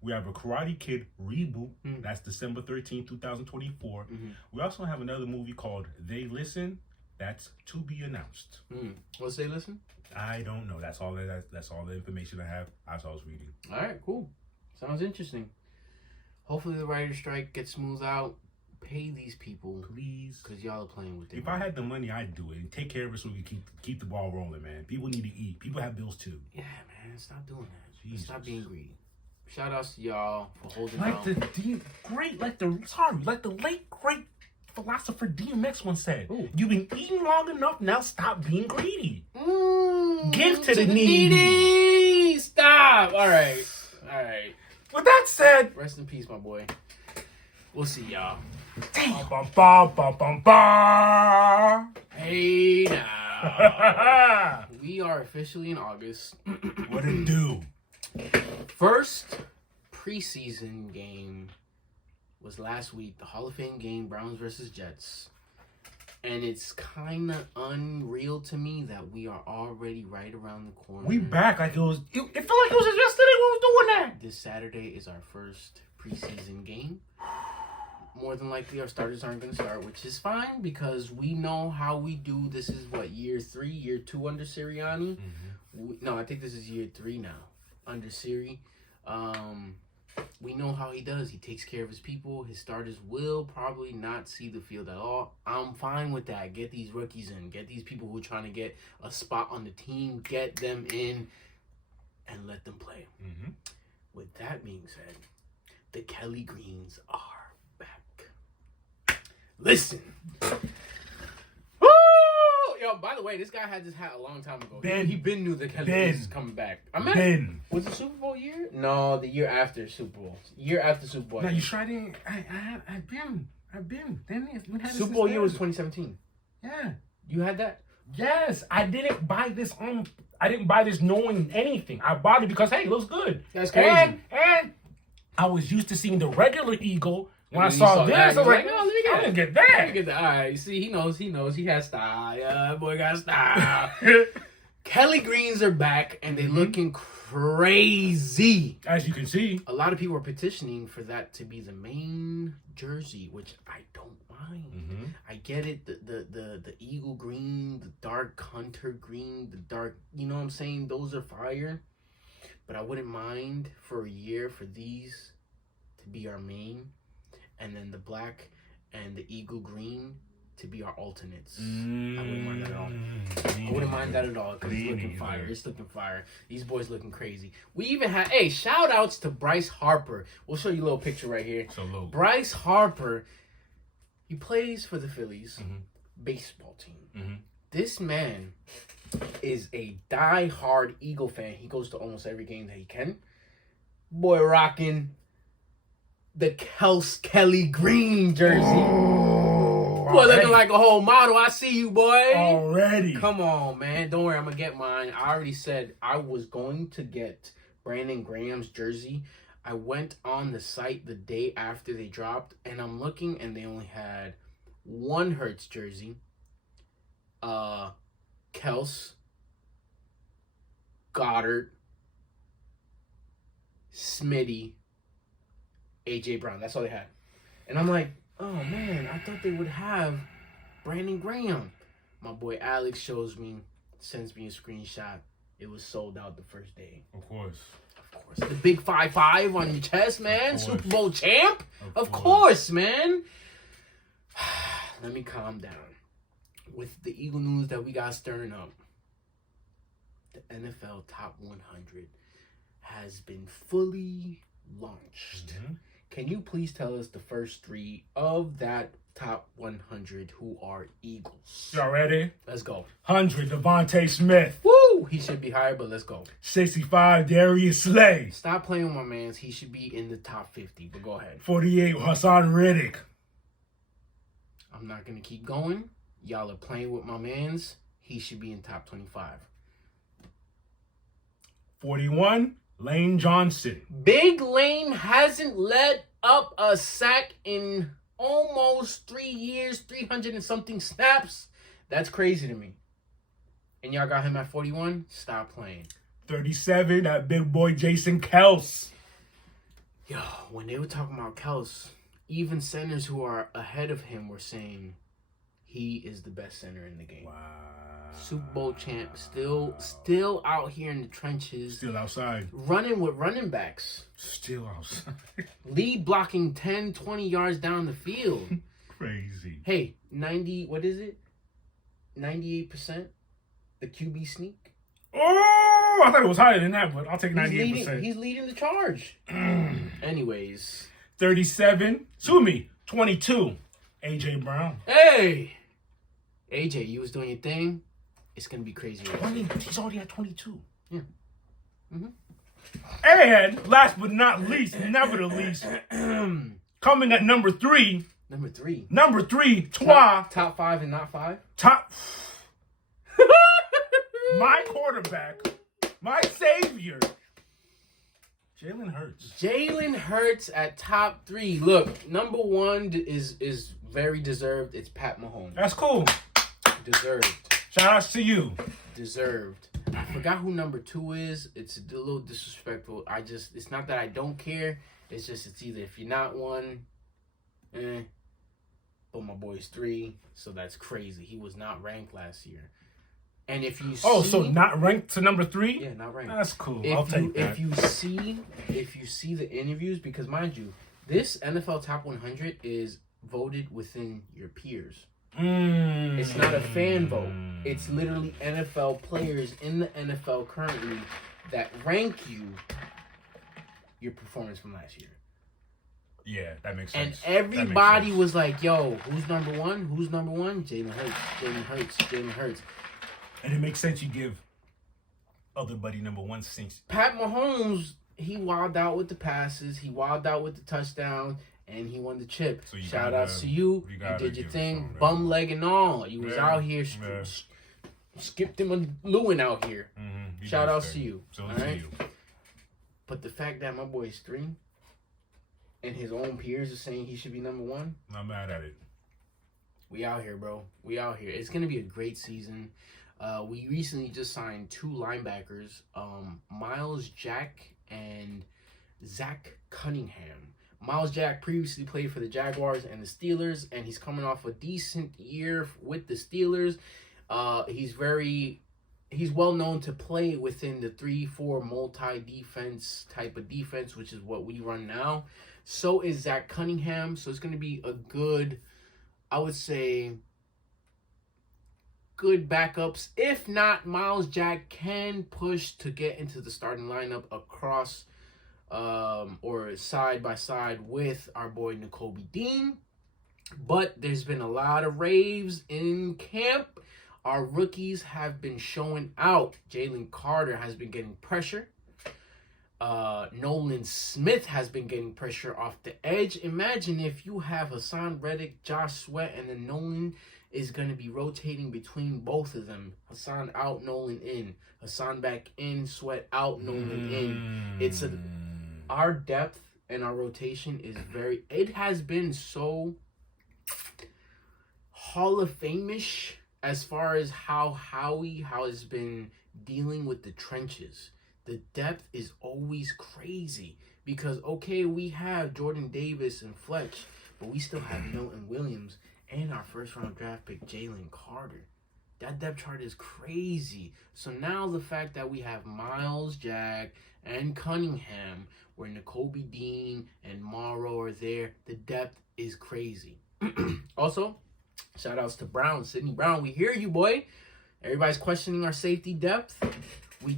We have a Karate Kid reboot. That's December 13th, 2024. We also have another movie called They Listen. That's to be announced. What's They Listen? I don't know. That's all the information I have as I was reading. All right, cool. Sounds interesting. Hopefully the writer's strike gets smoothed out. Pay these people, please, because y'all are playing with it. If I had the money, I'd do it and take care of it so we can keep the ball rolling, man. People need to eat. People have bills too. Yeah, man. Stop doing that. Jesus. Stop being greedy. Shout outs to y'all for holding like out. The late great philosopher DMX once said, "You've been eating long enough. Now stop being greedy. Give to the needy. Stop. All right. With that said, rest in peace, my boy. We'll see y'all. Damn. Hey now. We are officially in August. What it do? First preseason game was last week. The Hall of Fame game, Browns versus Jets. And it's kind of unreal to me that we are already right around the corner. We back like it felt like it was just yesterday we was doing that. This Saturday is our first preseason game. More than likely, our starters aren't going to start, which is fine because we know how we do. This is what, year 3, year 2 under Sirianni? No, I think this is year 3 now under Siri. We know how he does. He takes care of his people. His starters will probably not see the field at all. I'm fine with that. Get these rookies in. Get these people who are trying to get a spot on the team. Get them in and let them play. With that being said, the Kelly Greens are back. Listen. Woo! Yo, by the way, this guy had this hat a long time ago. He been knew the Kelly Greens is coming back. Was it Super Bowl year? No, the year after Super Bowl. Year after Super Bowl. No, you sure I didn't? I've been. Then we had Super Bowl year was 2017. Yeah. You had that? Yes, I didn't buy this on. I didn't buy this knowing anything. I bought it because hey, it looks good. That's crazy. And I was used to seeing the regular Eagle. When I you saw that, this, I was like, no, let me get that. Let me get that. All right, see, he knows. He has style. Yeah, boy got style. Kelly Greens are back, and they looking crazy. As you can see. A lot of people are petitioning for that to be the main jersey, which I don't mind. Mm-hmm. I get it, the eagle green, the dark hunter green, the dark, you know what I'm saying? Those are fire. But I wouldn't mind for a year for these to be our main, and then the black and the eagle green to be our alternates. I wouldn't mind that at all. I wouldn't mind that at all because it's looking fire. It's looking fire. These boys looking crazy. We even had, hey, shout outs to Bryce Harper. We'll show you a little picture right here. Salute. Bryce Harper, he plays for the Phillies baseball team. This man is a die-hard Eagle fan. He goes to almost every game that he can. Boy rocking the Kelly Green jersey. Boy, looking like a whole model. I see you, boy. Already. Come on, man. Don't worry. I'm going to get mine. I already said I was going to get Brandon Graham's jersey. I went on the site the day after they dropped, and I'm looking, and they only had one Hurts jersey. Kels. Goddard. Smitty. A.J. Brown. That's all they had. And I'm like, oh man, I thought they would have Brandon Graham. My boy Alex sends me a screenshot. It was sold out the first day. Of course. The big 5-5 on your chest, man. Super Bowl champ. Of course, man. Let me calm down. With the Eagle news that we got stirring up, the NFL Top 100 has been fully launched. Can you please tell us the first three of that top 100 who are Eagles? Y'all ready? Let's go. 100, Devontae Smith. Woo! He should be higher, but let's go. 65, Darius Slay. Stop playing with my mans. He should be in the top 50, but go ahead. 48, Hassan Reddick. I'm not going to keep going. Y'all are playing with my mans. He should be in top 25. 41, Lane Johnson. Big Lane hasn't let up a sack in almost 3 years, 300 and something snaps. That's crazy to me. And y'all got him at 41? Stop playing. 37, that big boy Jason Kels. Yo, when they were talking about Kels, even centers who are ahead of him were saying he is the best center in the game. Wow. Super Bowl champ, still out here in the trenches. Still outside. Running with running backs. Still outside. Lead blocking 10, 20 yards down the field. Crazy. Hey, 90, what is it? 98%? The QB sneak? Oh, I thought it was higher than that, but I'll take 98%. He's leading the charge. Anyways. 37, sue me, 22, A.J. Brown. Hey! AJ, you was doing your thing. It's going to be crazy. I mean, he's already at 22. Yeah. And last but not least, never the least, coming at number 3. Number 3. Number 3, Twa. Top 5 and not 5? Top. My quarterback. My savior. Jalen Hurts. Jalen Hurts at top 3. Look, number 1 is very deserved. It's Pat Mahomes. That's cool. Deserved. Shout outs to you. Deserved. I forgot who number 2 is. It's a little disrespectful. It's not that I don't care. It's either if you're not 1, but my boy's 3, so that's crazy. He was not ranked last year. And if you see, so not ranked to number 3? Yeah, not ranked. That's cool. I'll take that. If you see the interviews, because mind you, this NFL Top 100 is voted within your peers. It's not a fan vote. It's literally NFL players in the NFL currently that rank your performance from last year. Yeah, that makes sense. And everybody was like, yo, who's number 1? Who's number 1? Jalen Hurts. And it makes sense you give other buddy number 1 since Pat Mahomes he wilded out with the passes. He wilded out with the touchdown. And he won the chip. So shout outs to you. You did your thing. Bum leg and all. You was out here. Skipped him a Lewin out here. Shout outs to you. So all right? But the fact that my boy is 3 and his own peers are saying he should be number 1. Not mad at it. We out here, bro. We out here. It's going to be a great season. We recently just signed 2 linebackers. Miles Jack and Zach Cunningham. Miles Jack previously played for the Jaguars and the Steelers, and he's coming off a decent year with the Steelers. He's well known to play within the 3-4 multi-defense type of defense, which is what we run now. So is Zach Cunningham. So it's going to be a good, I would say, good backups. If not, Miles Jack can push to get into the starting lineup across or side by side with our boy Nakobe Dean. But there's been a lot of raves in camp. Our rookies have been showing out. Jalen Carter has been getting pressure. Nolan Smith has been getting pressure off the edge. Imagine if you have Hassan Reddick, Josh Sweat, and then Nolan is going to be rotating between both of them. Hassan out, Nolan in. Hassan back in, Sweat out, Nolan in. Our depth and our rotation is it has been so Hall of Fame-ish as far as how Howie has been dealing with the trenches. The depth is always crazy because, okay, we have Jordan Davis and Fletch, but we still have Milton Williams and our first-round draft pick, Jalen Carter. That depth chart is crazy. So now the fact that we have Miles Jack and Cunningham, where Nakobe Dean and Morrow are there, the depth is crazy. Also, shout outs to Brown, Sidney Brown. We hear you, boy. Everybody's questioning our safety depth. We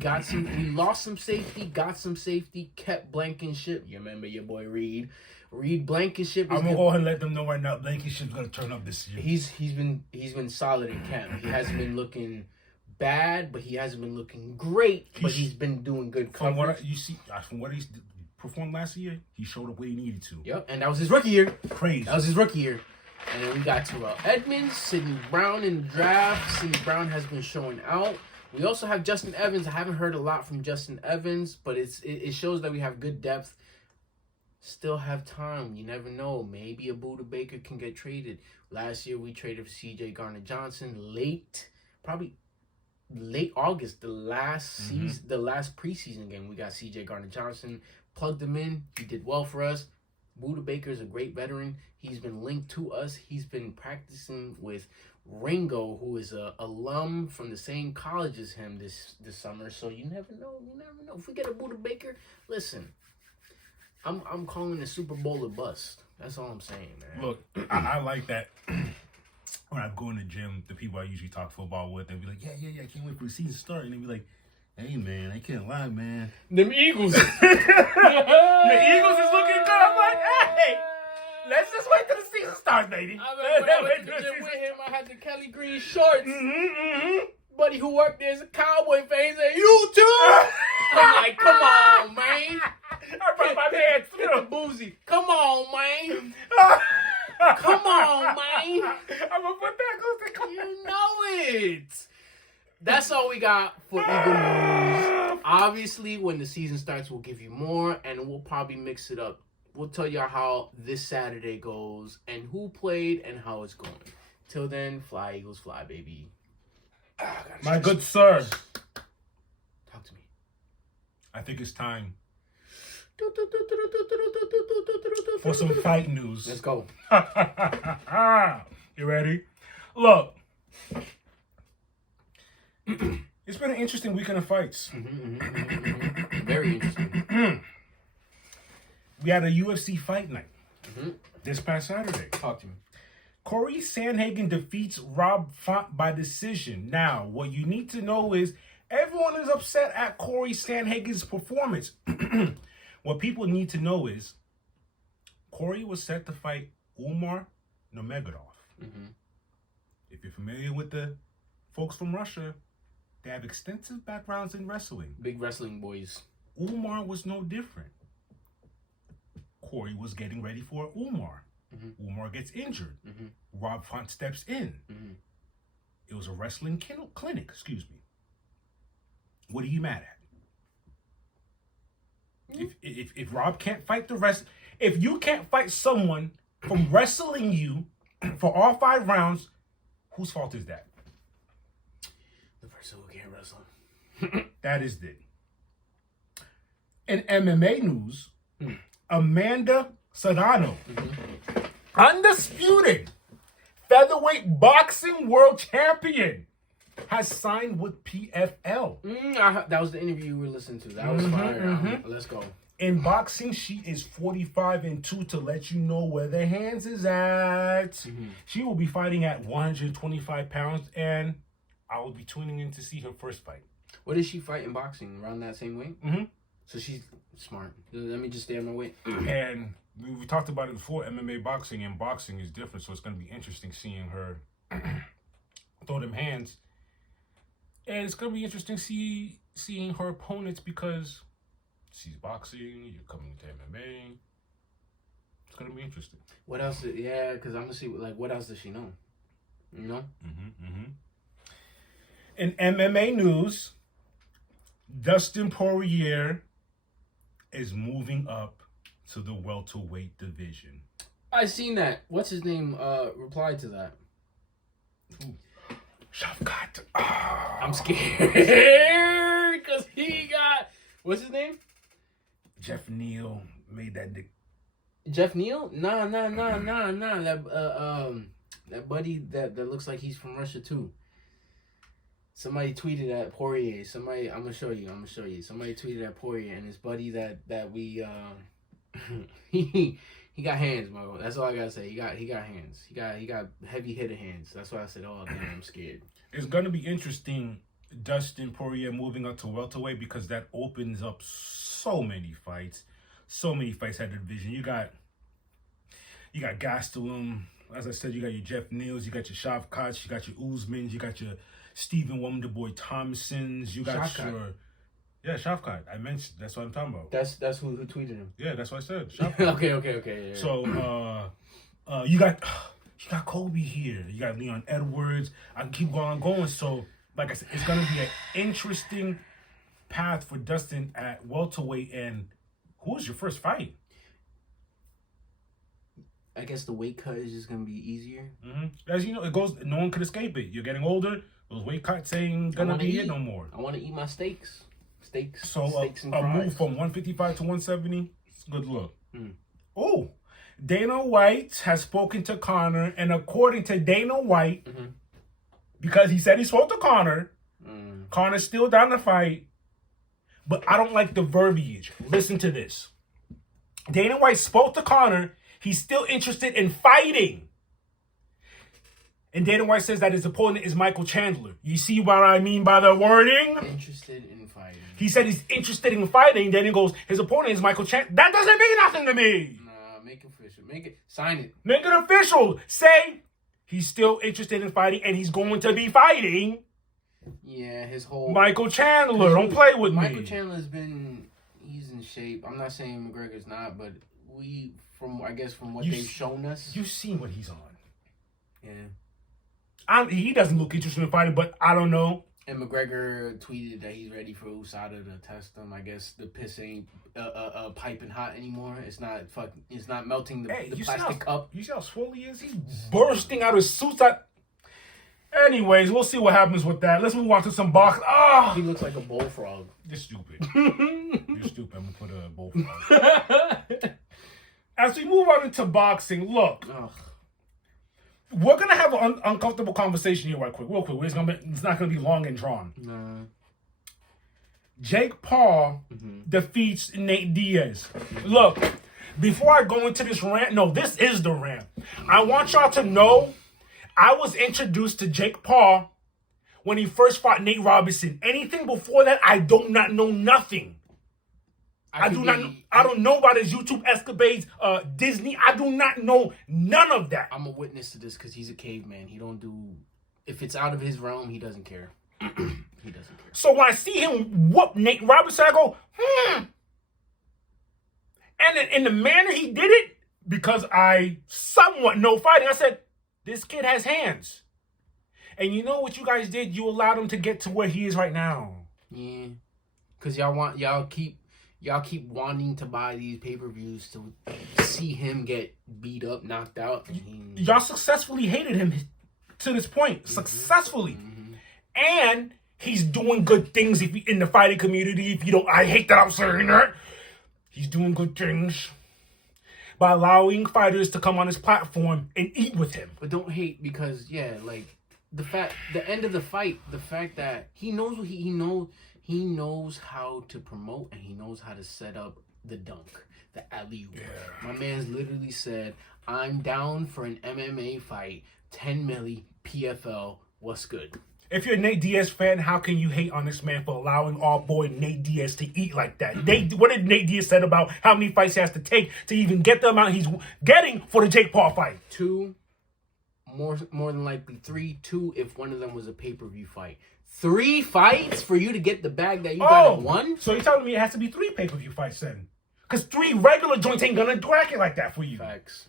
lost some safety, got some safety, kept Blankenship. You remember your boy Reed. Reed Blankenship. I'm gonna go ahead and let them know right now. Blankenship's gonna turn up this year. He's been solid in camp. He hasn't been looking bad, but he hasn't been looking great. But he's been doing good coverage. From what he performed last year, he showed up where he needed to. Yep, and that was his rookie year. Crazy. That was his rookie year. And then we got Terrell Edmonds, Sidney Brown in the draft. Sidney Brown has been showing out. We also have Justin Evans. I haven't heard a lot from Justin Evans, but it shows that we have good depth. Still have time. You never know. Maybe a Buda Baker can get traded. Last year we traded for C.J. Garner-Johnson probably late August, the last season, the last preseason game. We got C.J. Garner-Johnson, plugged him in. He did well for us. Buda Baker is a great veteran. He's been linked to us. He's been practicing with Ringo, who is a alum from the same college as him this summer. So you never know. You never know. If we get a Buda Baker, listen, I'm calling the Super Bowl a bust. That's all I'm saying, man. Look, I like that. When I go in the gym, the people I usually talk football with, they'll be like, yeah, I can't wait for the season to start. And they'll be like, hey, man, I can't lie, man. Them Eagles. The Eagles is looking good. I'm like, hey, let's just wait till the season starts, baby. I went to the gym with him. I had the Kelly Green shorts. Buddy who worked there is a Cowboy fan. He said, you too? I'm like, come on, man. I brought my pants Get the boozy. Come on, man. Come on, man. I'm going to put that. You know it. That's all we got for Eagle News. Obviously, when the season starts, we'll give you more, and we'll probably mix it up. We'll tell y'all how this Saturday goes, and who played, and how it's going. Till then, fly, Eagles, fly, baby. My good sir. Talk to me. I think it's time for some fight news. Let's go. You ready? Look. It's been an interesting weekend of fights. Very interesting. We had a UFC fight night this past Saturday. Talk to me. Corey Sandhagen defeats Rob Font by decision. Now, what you need to know is everyone is upset at Corey Sandhagen's performance. What people need to know is Corey was set to fight Umar Nurmagomedov. If you're familiar with the folks from Russia, they have extensive backgrounds in wrestling. Big wrestling boys. Umar was no different. Corey was getting ready for Umar. Mm-hmm. Umar gets injured. Mm-hmm. Rob Font steps in. Mm-hmm. It was a wrestling clinic, excuse me. What are you mad at? Mm-hmm. If Rob can't fight the rest, if you can't fight someone from wrestling you for all 5 rounds, whose fault is that? The person who can't wrestle. That is it. In MMA news, Amanda Serrano, undisputed featherweight boxing world champion, has signed with PFL. That was the interview you were listening to. That was fire. Let's go. In boxing, she is 45-2 to let you know where their hands is at. She will be fighting at 125 pounds, and I will be tuning in to see her first fight. What did she fight in boxing? Around that same weight? So she's smart. Let me just stay on my weight. And we talked about it before, MMA boxing, and boxing is different, so it's going to be interesting seeing her throw them hands. And it's going to be interesting seeing her opponents because she's boxing, you're coming to MMA. It's going to be interesting. What else? Yeah, because I'm going to see, like, what else does she know? You know? In MMA news, Dustin Poirier is moving up to the welterweight division. I seen that. What's his name replied to that? Shavkat. I'm scared because he got, what's his name? Jeff Neal made that dick. Jeff Neal? Nah. That buddy that looks like he's from Russia too. Somebody tweeted at Poirier. I'm gonna show you. Somebody tweeted at Poirier and his buddy that we he got hands, Margo. That's all I gotta say. He got hands. He got heavy hitter hands. That's why I said, oh damn, I'm scared. It's gonna be interesting, Dustin Poirier moving up to welterweight, because that opens up so many fights. So many fights at the division. You got Gastelum. As I said, you got your Jeff Neals, you got your Shavkat, you got your Usmans, you got your Stephen Wonderboy Thompsons, you got Shavkat. Shavkat. I mentioned, that's what I'm talking about. That's who tweeted him. Yeah, that's what I said. Shavkat. Okay. Yeah. So you got Kobe here. You got Leon Edwards. I can keep going. So like I said, it's gonna be an interesting path for Dustin at welterweight. And who was your first fight? I guess the weight cut is just gonna be easier. As you know, it goes. No one could escape it. You're getting older. Those weight cuts ain't gonna be it no more. I want to eat my steaks. So steaks and a fries. move from 155 to 170. It's a good look. Oh, Dana White has spoken to Conor, and according to Dana White, because he said he spoke to Conor, Conor's still down to fight, but I don't like the verbiage. Listen to this. Dana White spoke to Conor. He's still interested in fighting. And Dana White says that his opponent is Michael Chandler. You see what I mean by the wording? Interested in fighting. He said he's interested in fighting. Then he goes, his opponent is Michael Chandler. That doesn't mean nothing to me. Nah, make it official. Sign it. Make it official. Say he's still interested in fighting and he's going to be fighting. Yeah, his whole... Michael Chandler. Don't play with me. Michael Chandler's he's in shape. I'm not saying McGregor's not, but from what they've shown us. You've seen what he's on. Yeah. He doesn't look interested in fighting, but I don't know. And McGregor tweeted that he's ready for USADA to test him. I guess the piss ain't piping hot anymore. It's not melting the plastic cup. You see how swole he is? He's bursting out of his suits. Anyways, we'll see what happens with that. Let's move on to some box. He looks like a bullfrog. You're stupid. You're stupid. I'm gonna put a bullfrog. As we move on into boxing, look. We're going to have an uncomfortable conversation here real quick. It's not going to be long and drawn. Nah. Jake Paul defeats Nate Diaz. Look, before I go into this rant, no, this is the rant. I want y'all to know I was introduced to Jake Paul when he first fought Nate Robinson. Anything before that, I do not know nothing. I don't know about his YouTube escapades, Disney. I do not know none of that. I'm a witness to this because he's a caveman. He don't do... If it's out of his realm, he doesn't care. He doesn't care. So when I see him whoop Nate Robinson, I go, And in the manner he did it, because I somewhat know fighting, I said, this kid has hands. And you know what you guys did? You allowed him to get to where he is right now. Yeah. Because y'all keep wanting to buy these pay-per-views to see him get beat up, knocked out. Y'all successfully hated him to this point. Successfully. And he's doing good things in the fighting community. If you don't, I hate that I'm saying that. He's doing good things by allowing fighters to come on his platform and eat with him. But don't hate because, the end of the fight, the fact that he knows what he knows how to promote and he knows how to set up the dunk, the alley-oop. Yeah. My man's literally said, I'm down for an MMA fight, 10 milli, PFL, what's good? If you're a Nate Diaz fan, how can you hate on this man for allowing our boy Nate Diaz to eat like that? What did Nate Diaz say about how many fights he has to take to even get the amount he's getting for the Jake Paul fight? 2, more than likely 3, 2 if one of them was a pay-per-view fight. 3 fights for you to get the bag that you got in 1? So you're telling me it has to be 3 pay-per-view fights then? Because 3 regular joints ain't gonna crack it like that for you. Facts.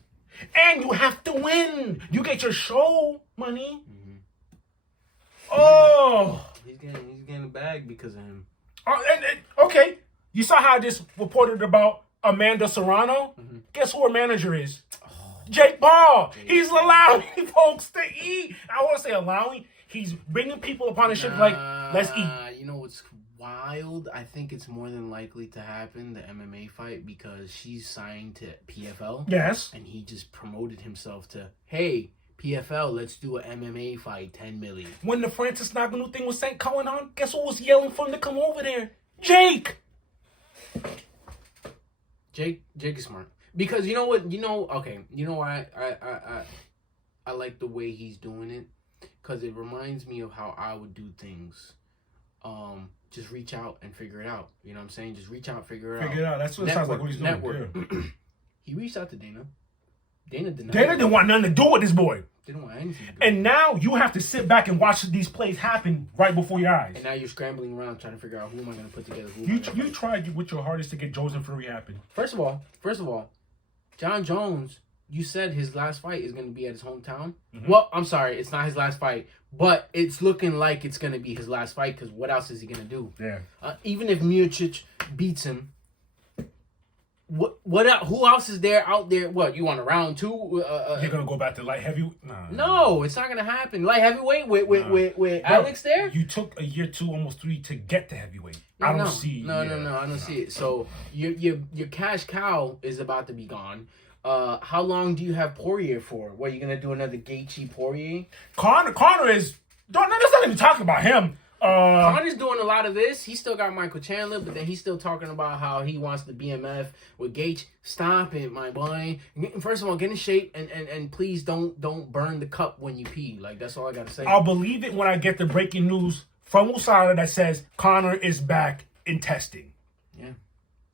And you have to win. You get your show money. Oh, he's getting a bag because of him. Okay, you saw how I just reported about Amanda Serrano. Guess who her manager is? Jake Paul. He's allowing folks to eat. I want to say allowing. He's bringing people upon his ship like, let's eat. You know what's wild? I think it's more than likely to happen, the MMA fight, because she's signed to PFL. Yes. And he just promoted himself to, hey, PFL, let's do an MMA fight, 10 million. When the Francis Ngannou thing was going on, guess who was yelling for him to come over there? Jake. Jake is smart. Because you know what? Why I like the way he's doing it? Because it reminds me of how I would do things. Just reach out and figure it out. You know what I'm saying? Just reach out, figure it out. Figure it out. That's what it sounds like what he's doing. Network. Yeah. He reached out to Dana. Dana didn't want nothing to do with this boy. Didn't want anything to do. And now you have to sit back and watch these plays happen right before your eyes. And now you're scrambling around trying to figure out who am I going to put together. You tried with your hardest to get Jose Fury happen. First of all, John Jones, you said his last fight is going to be at his hometown. Well, I'm sorry, it's not his last fight, but it's looking like it's going to be his last fight because what else is he going to do? Yeah. Even if Miocic beats him, what else? Who else is there out there? What, you want a round 2? You're gonna go back to light heavyweight? No, it's not gonna happen. Light heavyweight with Alex there. You took a year 2, almost 3 to get to heavyweight. I don't see. No, I don't see it. So your cash cow is about to be gone. How long do you have Poirier for? What, you gonna do another Gaethje Poirier? Conor is. Let's not even talk about him. Connor's doing a lot of this. He still got Michael Chandler, but then he's still talking about how he wants the BMF with Gaethje. Stop it, my boy. First of all, get in shape and please don't burn the cup when you pee. Like, that's all I gotta say. I'll believe it when I get the breaking news from USADA that says Conor is back in testing. Yeah.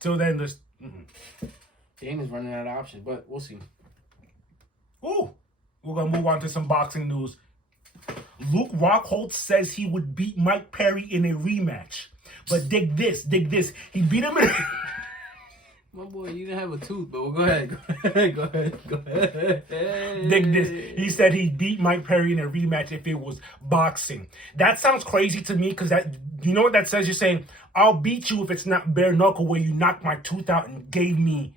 Till then, Dana's running out of options, but we'll see. Ooh, we're gonna move on to some boxing news. Luke Rockhold says he would beat Mike Perry in a rematch. But dig this. He beat him in My boy, you didn't have a tooth, but go ahead. Go ahead. Dig this. He said he'd beat Mike Perry in a rematch if it was boxing. That sounds crazy to me because you know what that says? You're saying, I'll beat you if it's not bare knuckle where you knocked my tooth out and gave me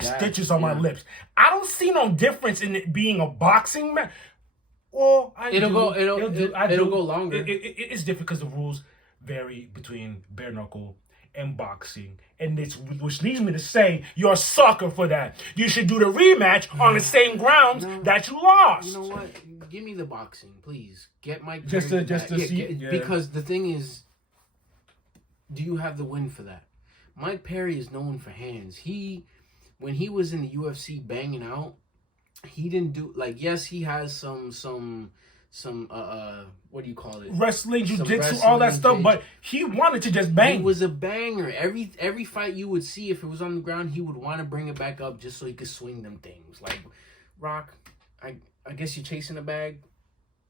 stitches on my lips. I don't see no difference in it being a boxing match. Well, it'll go longer. It's different because the rules vary between bare knuckle and boxing, and which leads me to say you're a sucker for that. You should do the rematch on the same grounds that you lost. You know what? Give me the boxing, please. Get Mike just Perry to see. Because the thing is, do you have the win for that? Mike Perry is known for hands. When he was in the UFC banging out, he didn't do yes, he has some what do you call it? Wrestling, jiu-jitsu, all that stuff, but he wanted to just bang. He was a banger. Every fight you would see, if it was on the ground, he would want to bring it back up just so he could swing them things. Like, Rock, I guess you're chasing a bag.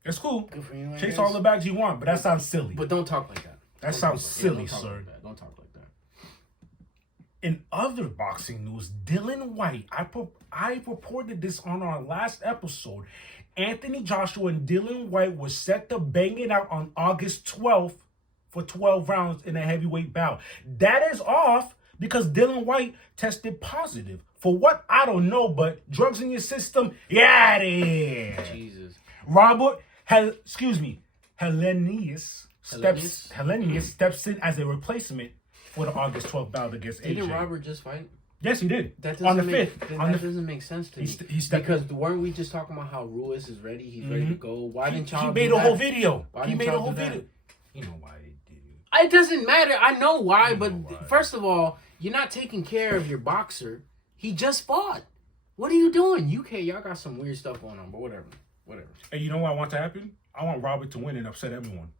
It's cool. Good for you. Chase all the bags you want, but that sounds silly. But don't talk like that. That sounds silly, sir. Don't talk like that. In other boxing news, Dylan White, I reported this on our last episode. Anthony Joshua and Dylan White were set to bang it out on August 12th for 12 rounds in a heavyweight bout. That is off because Dylan White tested positive. For what? I don't know, but drugs in your system? Yeah, it is. Jesus. Hellenius steps in as a replacement for the August 12th bout against AJ. Didn't Robert just fight? Yes, he did. On the 5th. That doesn't make sense to me. Because weren't we just talking about how Ruiz is ready? He's ready to go. Why didn't y'all He made a whole video. He made a whole video. You know why they did. It doesn't matter. I know why, first of all, you're not taking care of your boxer. He just fought. What are you doing? UK, y'all got some weird stuff going on, but whatever. Hey, you know what I want to happen? I want Robert to win and upset everyone.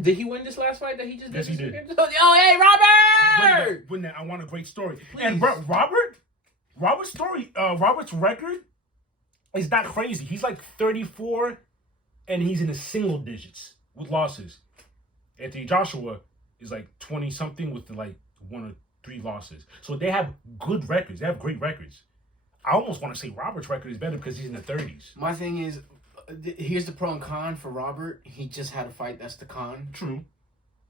Did he win this last fight that he just did? Yes, he did. Oh, hey, Robert! Win that. I want a great story. Please. And Robert's story, Robert's record is not crazy. He's like 34, and he's in the single digits with losses. Anthony Joshua is like 20-something with like 1 or 3 losses. So they have good records. They have great records. I almost want to say Robert's record is better because he's in the 30s. My thing is, here's the pro and con for Robert. He just had a fight. That's the con. True.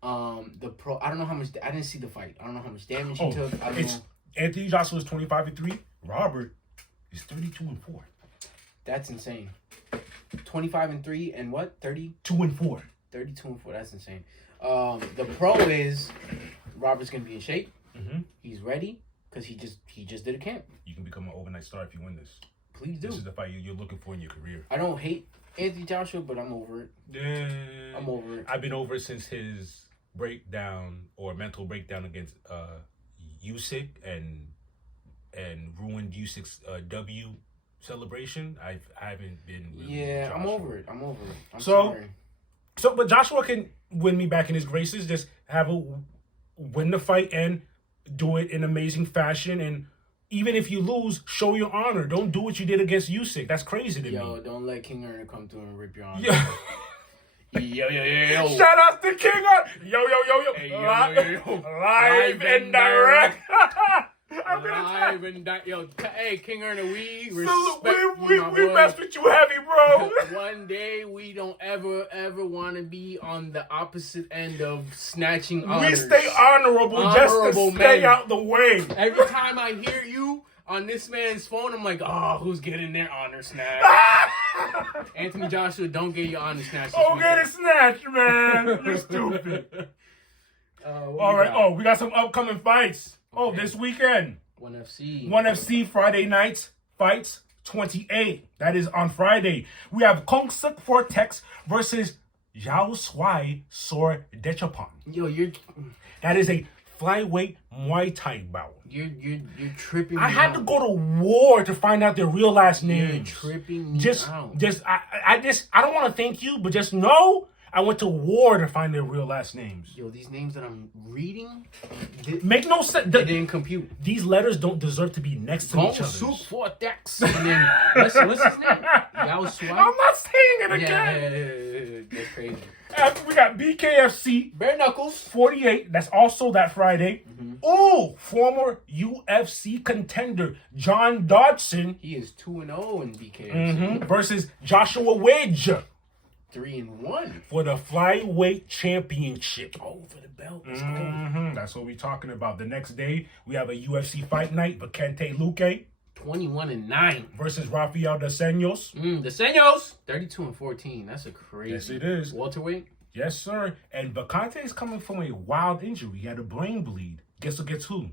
The pro. I don't know how much. I didn't see the fight. I don't know how much damage he took. I don't know. Anthony Joshua is 25-3. Robert is 32-4. That's insane. 25-3 and what? 32-4. 32-4. That's insane. The pro is Robert's gonna be in shape. Mm-hmm. He's ready because he just did a camp. You can become an overnight star if you win this. Please do. This is the fight you're looking for in your career. I don't hate Anthony Joshua, but I'm over it. Yeah, I'm over it. I've been over it since his breakdown or mental breakdown against Usyk and ruined Usyk's W celebration. I haven't been. Really I'm over it. I'm sorry. sorry. But Joshua can win me back in his graces. Just win the fight and do it in amazing fashion. And even if you lose, show your honor. Don't do what you did against Usyk. That's crazy to me. Yo, don't let King Earner come through and rip your honor. Yo. Shout out to King Earner. Yo. Hey, Live and direct. Live and direct. Yo, hey, King Earner, we respect we mess with you heavy, bro. One day we don't ever want to be on the opposite end of snatching honors. We stay honorable just to stay out the way. Every time I hear you on this man's phone, I'm like, oh, who's getting their honor snatch? Anthony Joshua, don't get your honor snatch. Don't get it snatched, man. You're stupid. All right. We got some upcoming fights. Okay. This weekend. 1FC Friday nights fights 28. That is on Friday. We have Kong Suk Vortex versus Yao Swai Sor Dechapon. Yo, that is a flyweight Muay Thai bout. You're tripping me I had to go to war to find out their real last names. You're tripping me out. I don't want to thank you, but just know I went to war to find their real last names. Yo, these names that I'm reading make no sense. They didn't compute. These letters don't deserve to be next to each other. Soup Vortex. And then what's his name? Yao Swai? I'm not saying it again. Yeah, that's crazy. We got BKFC Bare Knuckles 48. That's also that Friday. Mm-hmm. Oh, former UFC contender John Dodson. He is 2-0 in BKFC. Mm-hmm. Versus Joshua Wedge. 3-1 for the flyweight championship. Oh, for the belt. Let's go. That's what we're talking about. The next day, we have a UFC fight night. Vicente Luque. 21-9 versus Rafael Dos Anjos. Dos Anjos 32-14. That's a crazy. Yes, it is. Welterweight. Yes, sir. And Vicente is coming from a wild injury. He had a brain bleed. Guess who?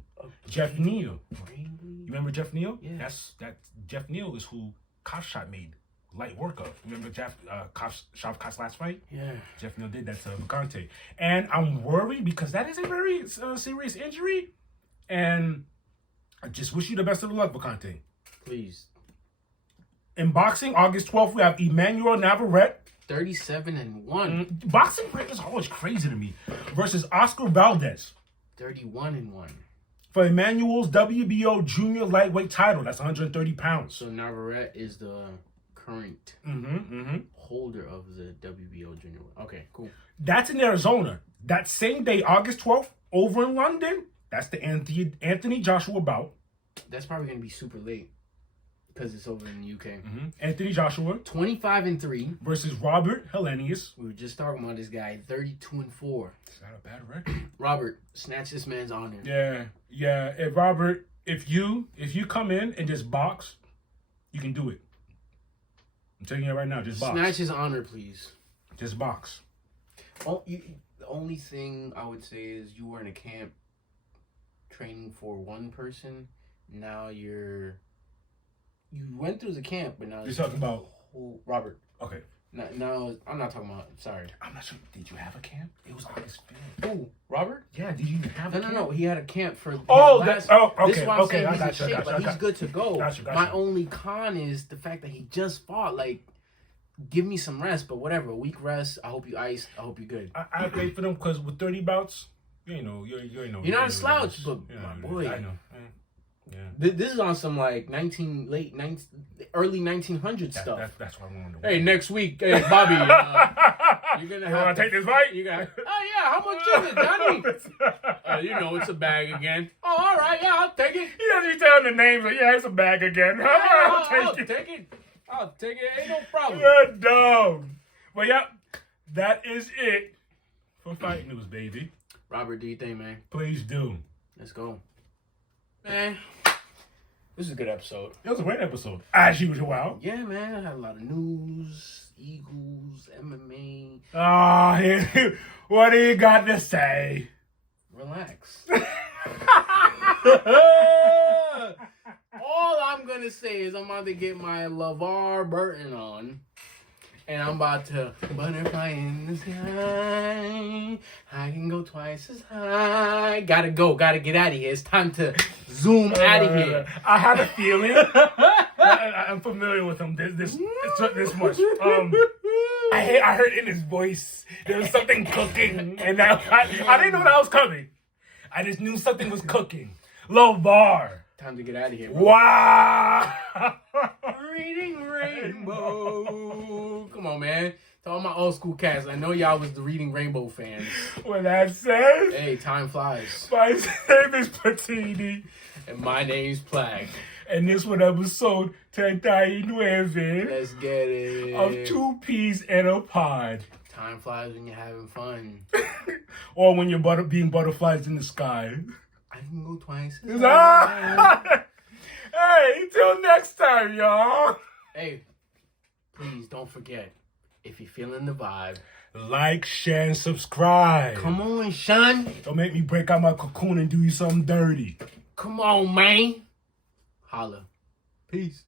Jeff Neal. Brain bleed. You remember Jeff Neal? Yeah. That Jeff Neal is who Cop Shot made light work of. Remember Cop's last fight? Yeah. Jeff Neal did that to Vicente. And I'm worried because that is a very serious injury. And I just wish you the best of luck, Vicente. Please. In boxing, August 12th, we have Emmanuel Navarrete. 37-1. Boxing is always crazy to me. Versus Oscar Valdez. 31-1. For Emmanuel's WBO junior lightweight title. That's 130 pounds. So Navarrete is the current holder of the WBO Junior. Okay, cool. That's in Arizona. That same day, August 12th, over in London, that's the Anthony Joshua bout. That's probably going to be super late because it's over in the UK. Anthony Joshua 25-3 versus Robert Helenius. We were just talking about this guy, 32-4. Is that a bad record? Robert, snatch this man's honor. Yeah. If Robert, if you come in and just box, you can do it. I'm telling you right now, just box. Snatch his honor, please. Just box. The only thing I would say is you were in a camp training for one person. Now you went through the camp, but now you're talking about Robert. Okay. Now I'm not talking about. Sorry, I'm not sure. Did you have a camp? It was August 5th. Who? Robert? Yeah. Did you have a camp? No. He had a camp for. Okay. This is why I'm saying I got you. He's good to go. Got you. My only con is the fact that he just fought. Like, give me some rest, but whatever. A week rest. I hope you iced. I hope you're good. I pray for them because with 30 bouts, you're not a slouch, but my boy. I know. Yeah. This is on some like early 1900s stuff. That's what I want to. Hey, next week, hey Bobby, you're gonna have to take this fight. You got. Oh yeah, how much is it, Johnny? It's a bag again. Oh, all right, yeah, I'll take it. He doesn't be telling the names. Like, yeah, it's a bag again. I'll take it. I'll take it. Ain't no problem. You're dumb. Well, yeah, that is it for Fight News, baby. Robert, do you think, man? Please do. Let's go. Man, this is a good episode. It was a great episode, as usual. Yeah, man. I had a lot of news, Eagles, MMA. What do you got to say? Relax. All I'm going to say is I'm about to get my LeVar Burton on. And I'm about to butterfly in the sky. I can go twice as high. Gotta go. Gotta get out of here. It's time to zoom out of here. I have a feeling. I'm familiar with him. This much. I heard in his voice there was something cooking, and I didn't know that was coming. I just knew something was cooking. LeVar. Time to get out of here, bro. Wow. Reading Rainbow. Come on, man. To all my old school cats, I know y'all was the Reading Rainbow fans. When that says, hey, time flies. My name is Patini. And my name's Plague. And this one episode, NUEVE. Let's get it. Of 2 peas and a pod. Time flies when you're having fun. Or when you're being butterflies in the sky. I can go twice. Hey, till next time, y'all. Hey, please don't forget, if you're feeling the vibe, like, share, and subscribe. Come on, son. Don't make me break out my cocoon and do you something dirty. Come on, man. Holla. Peace.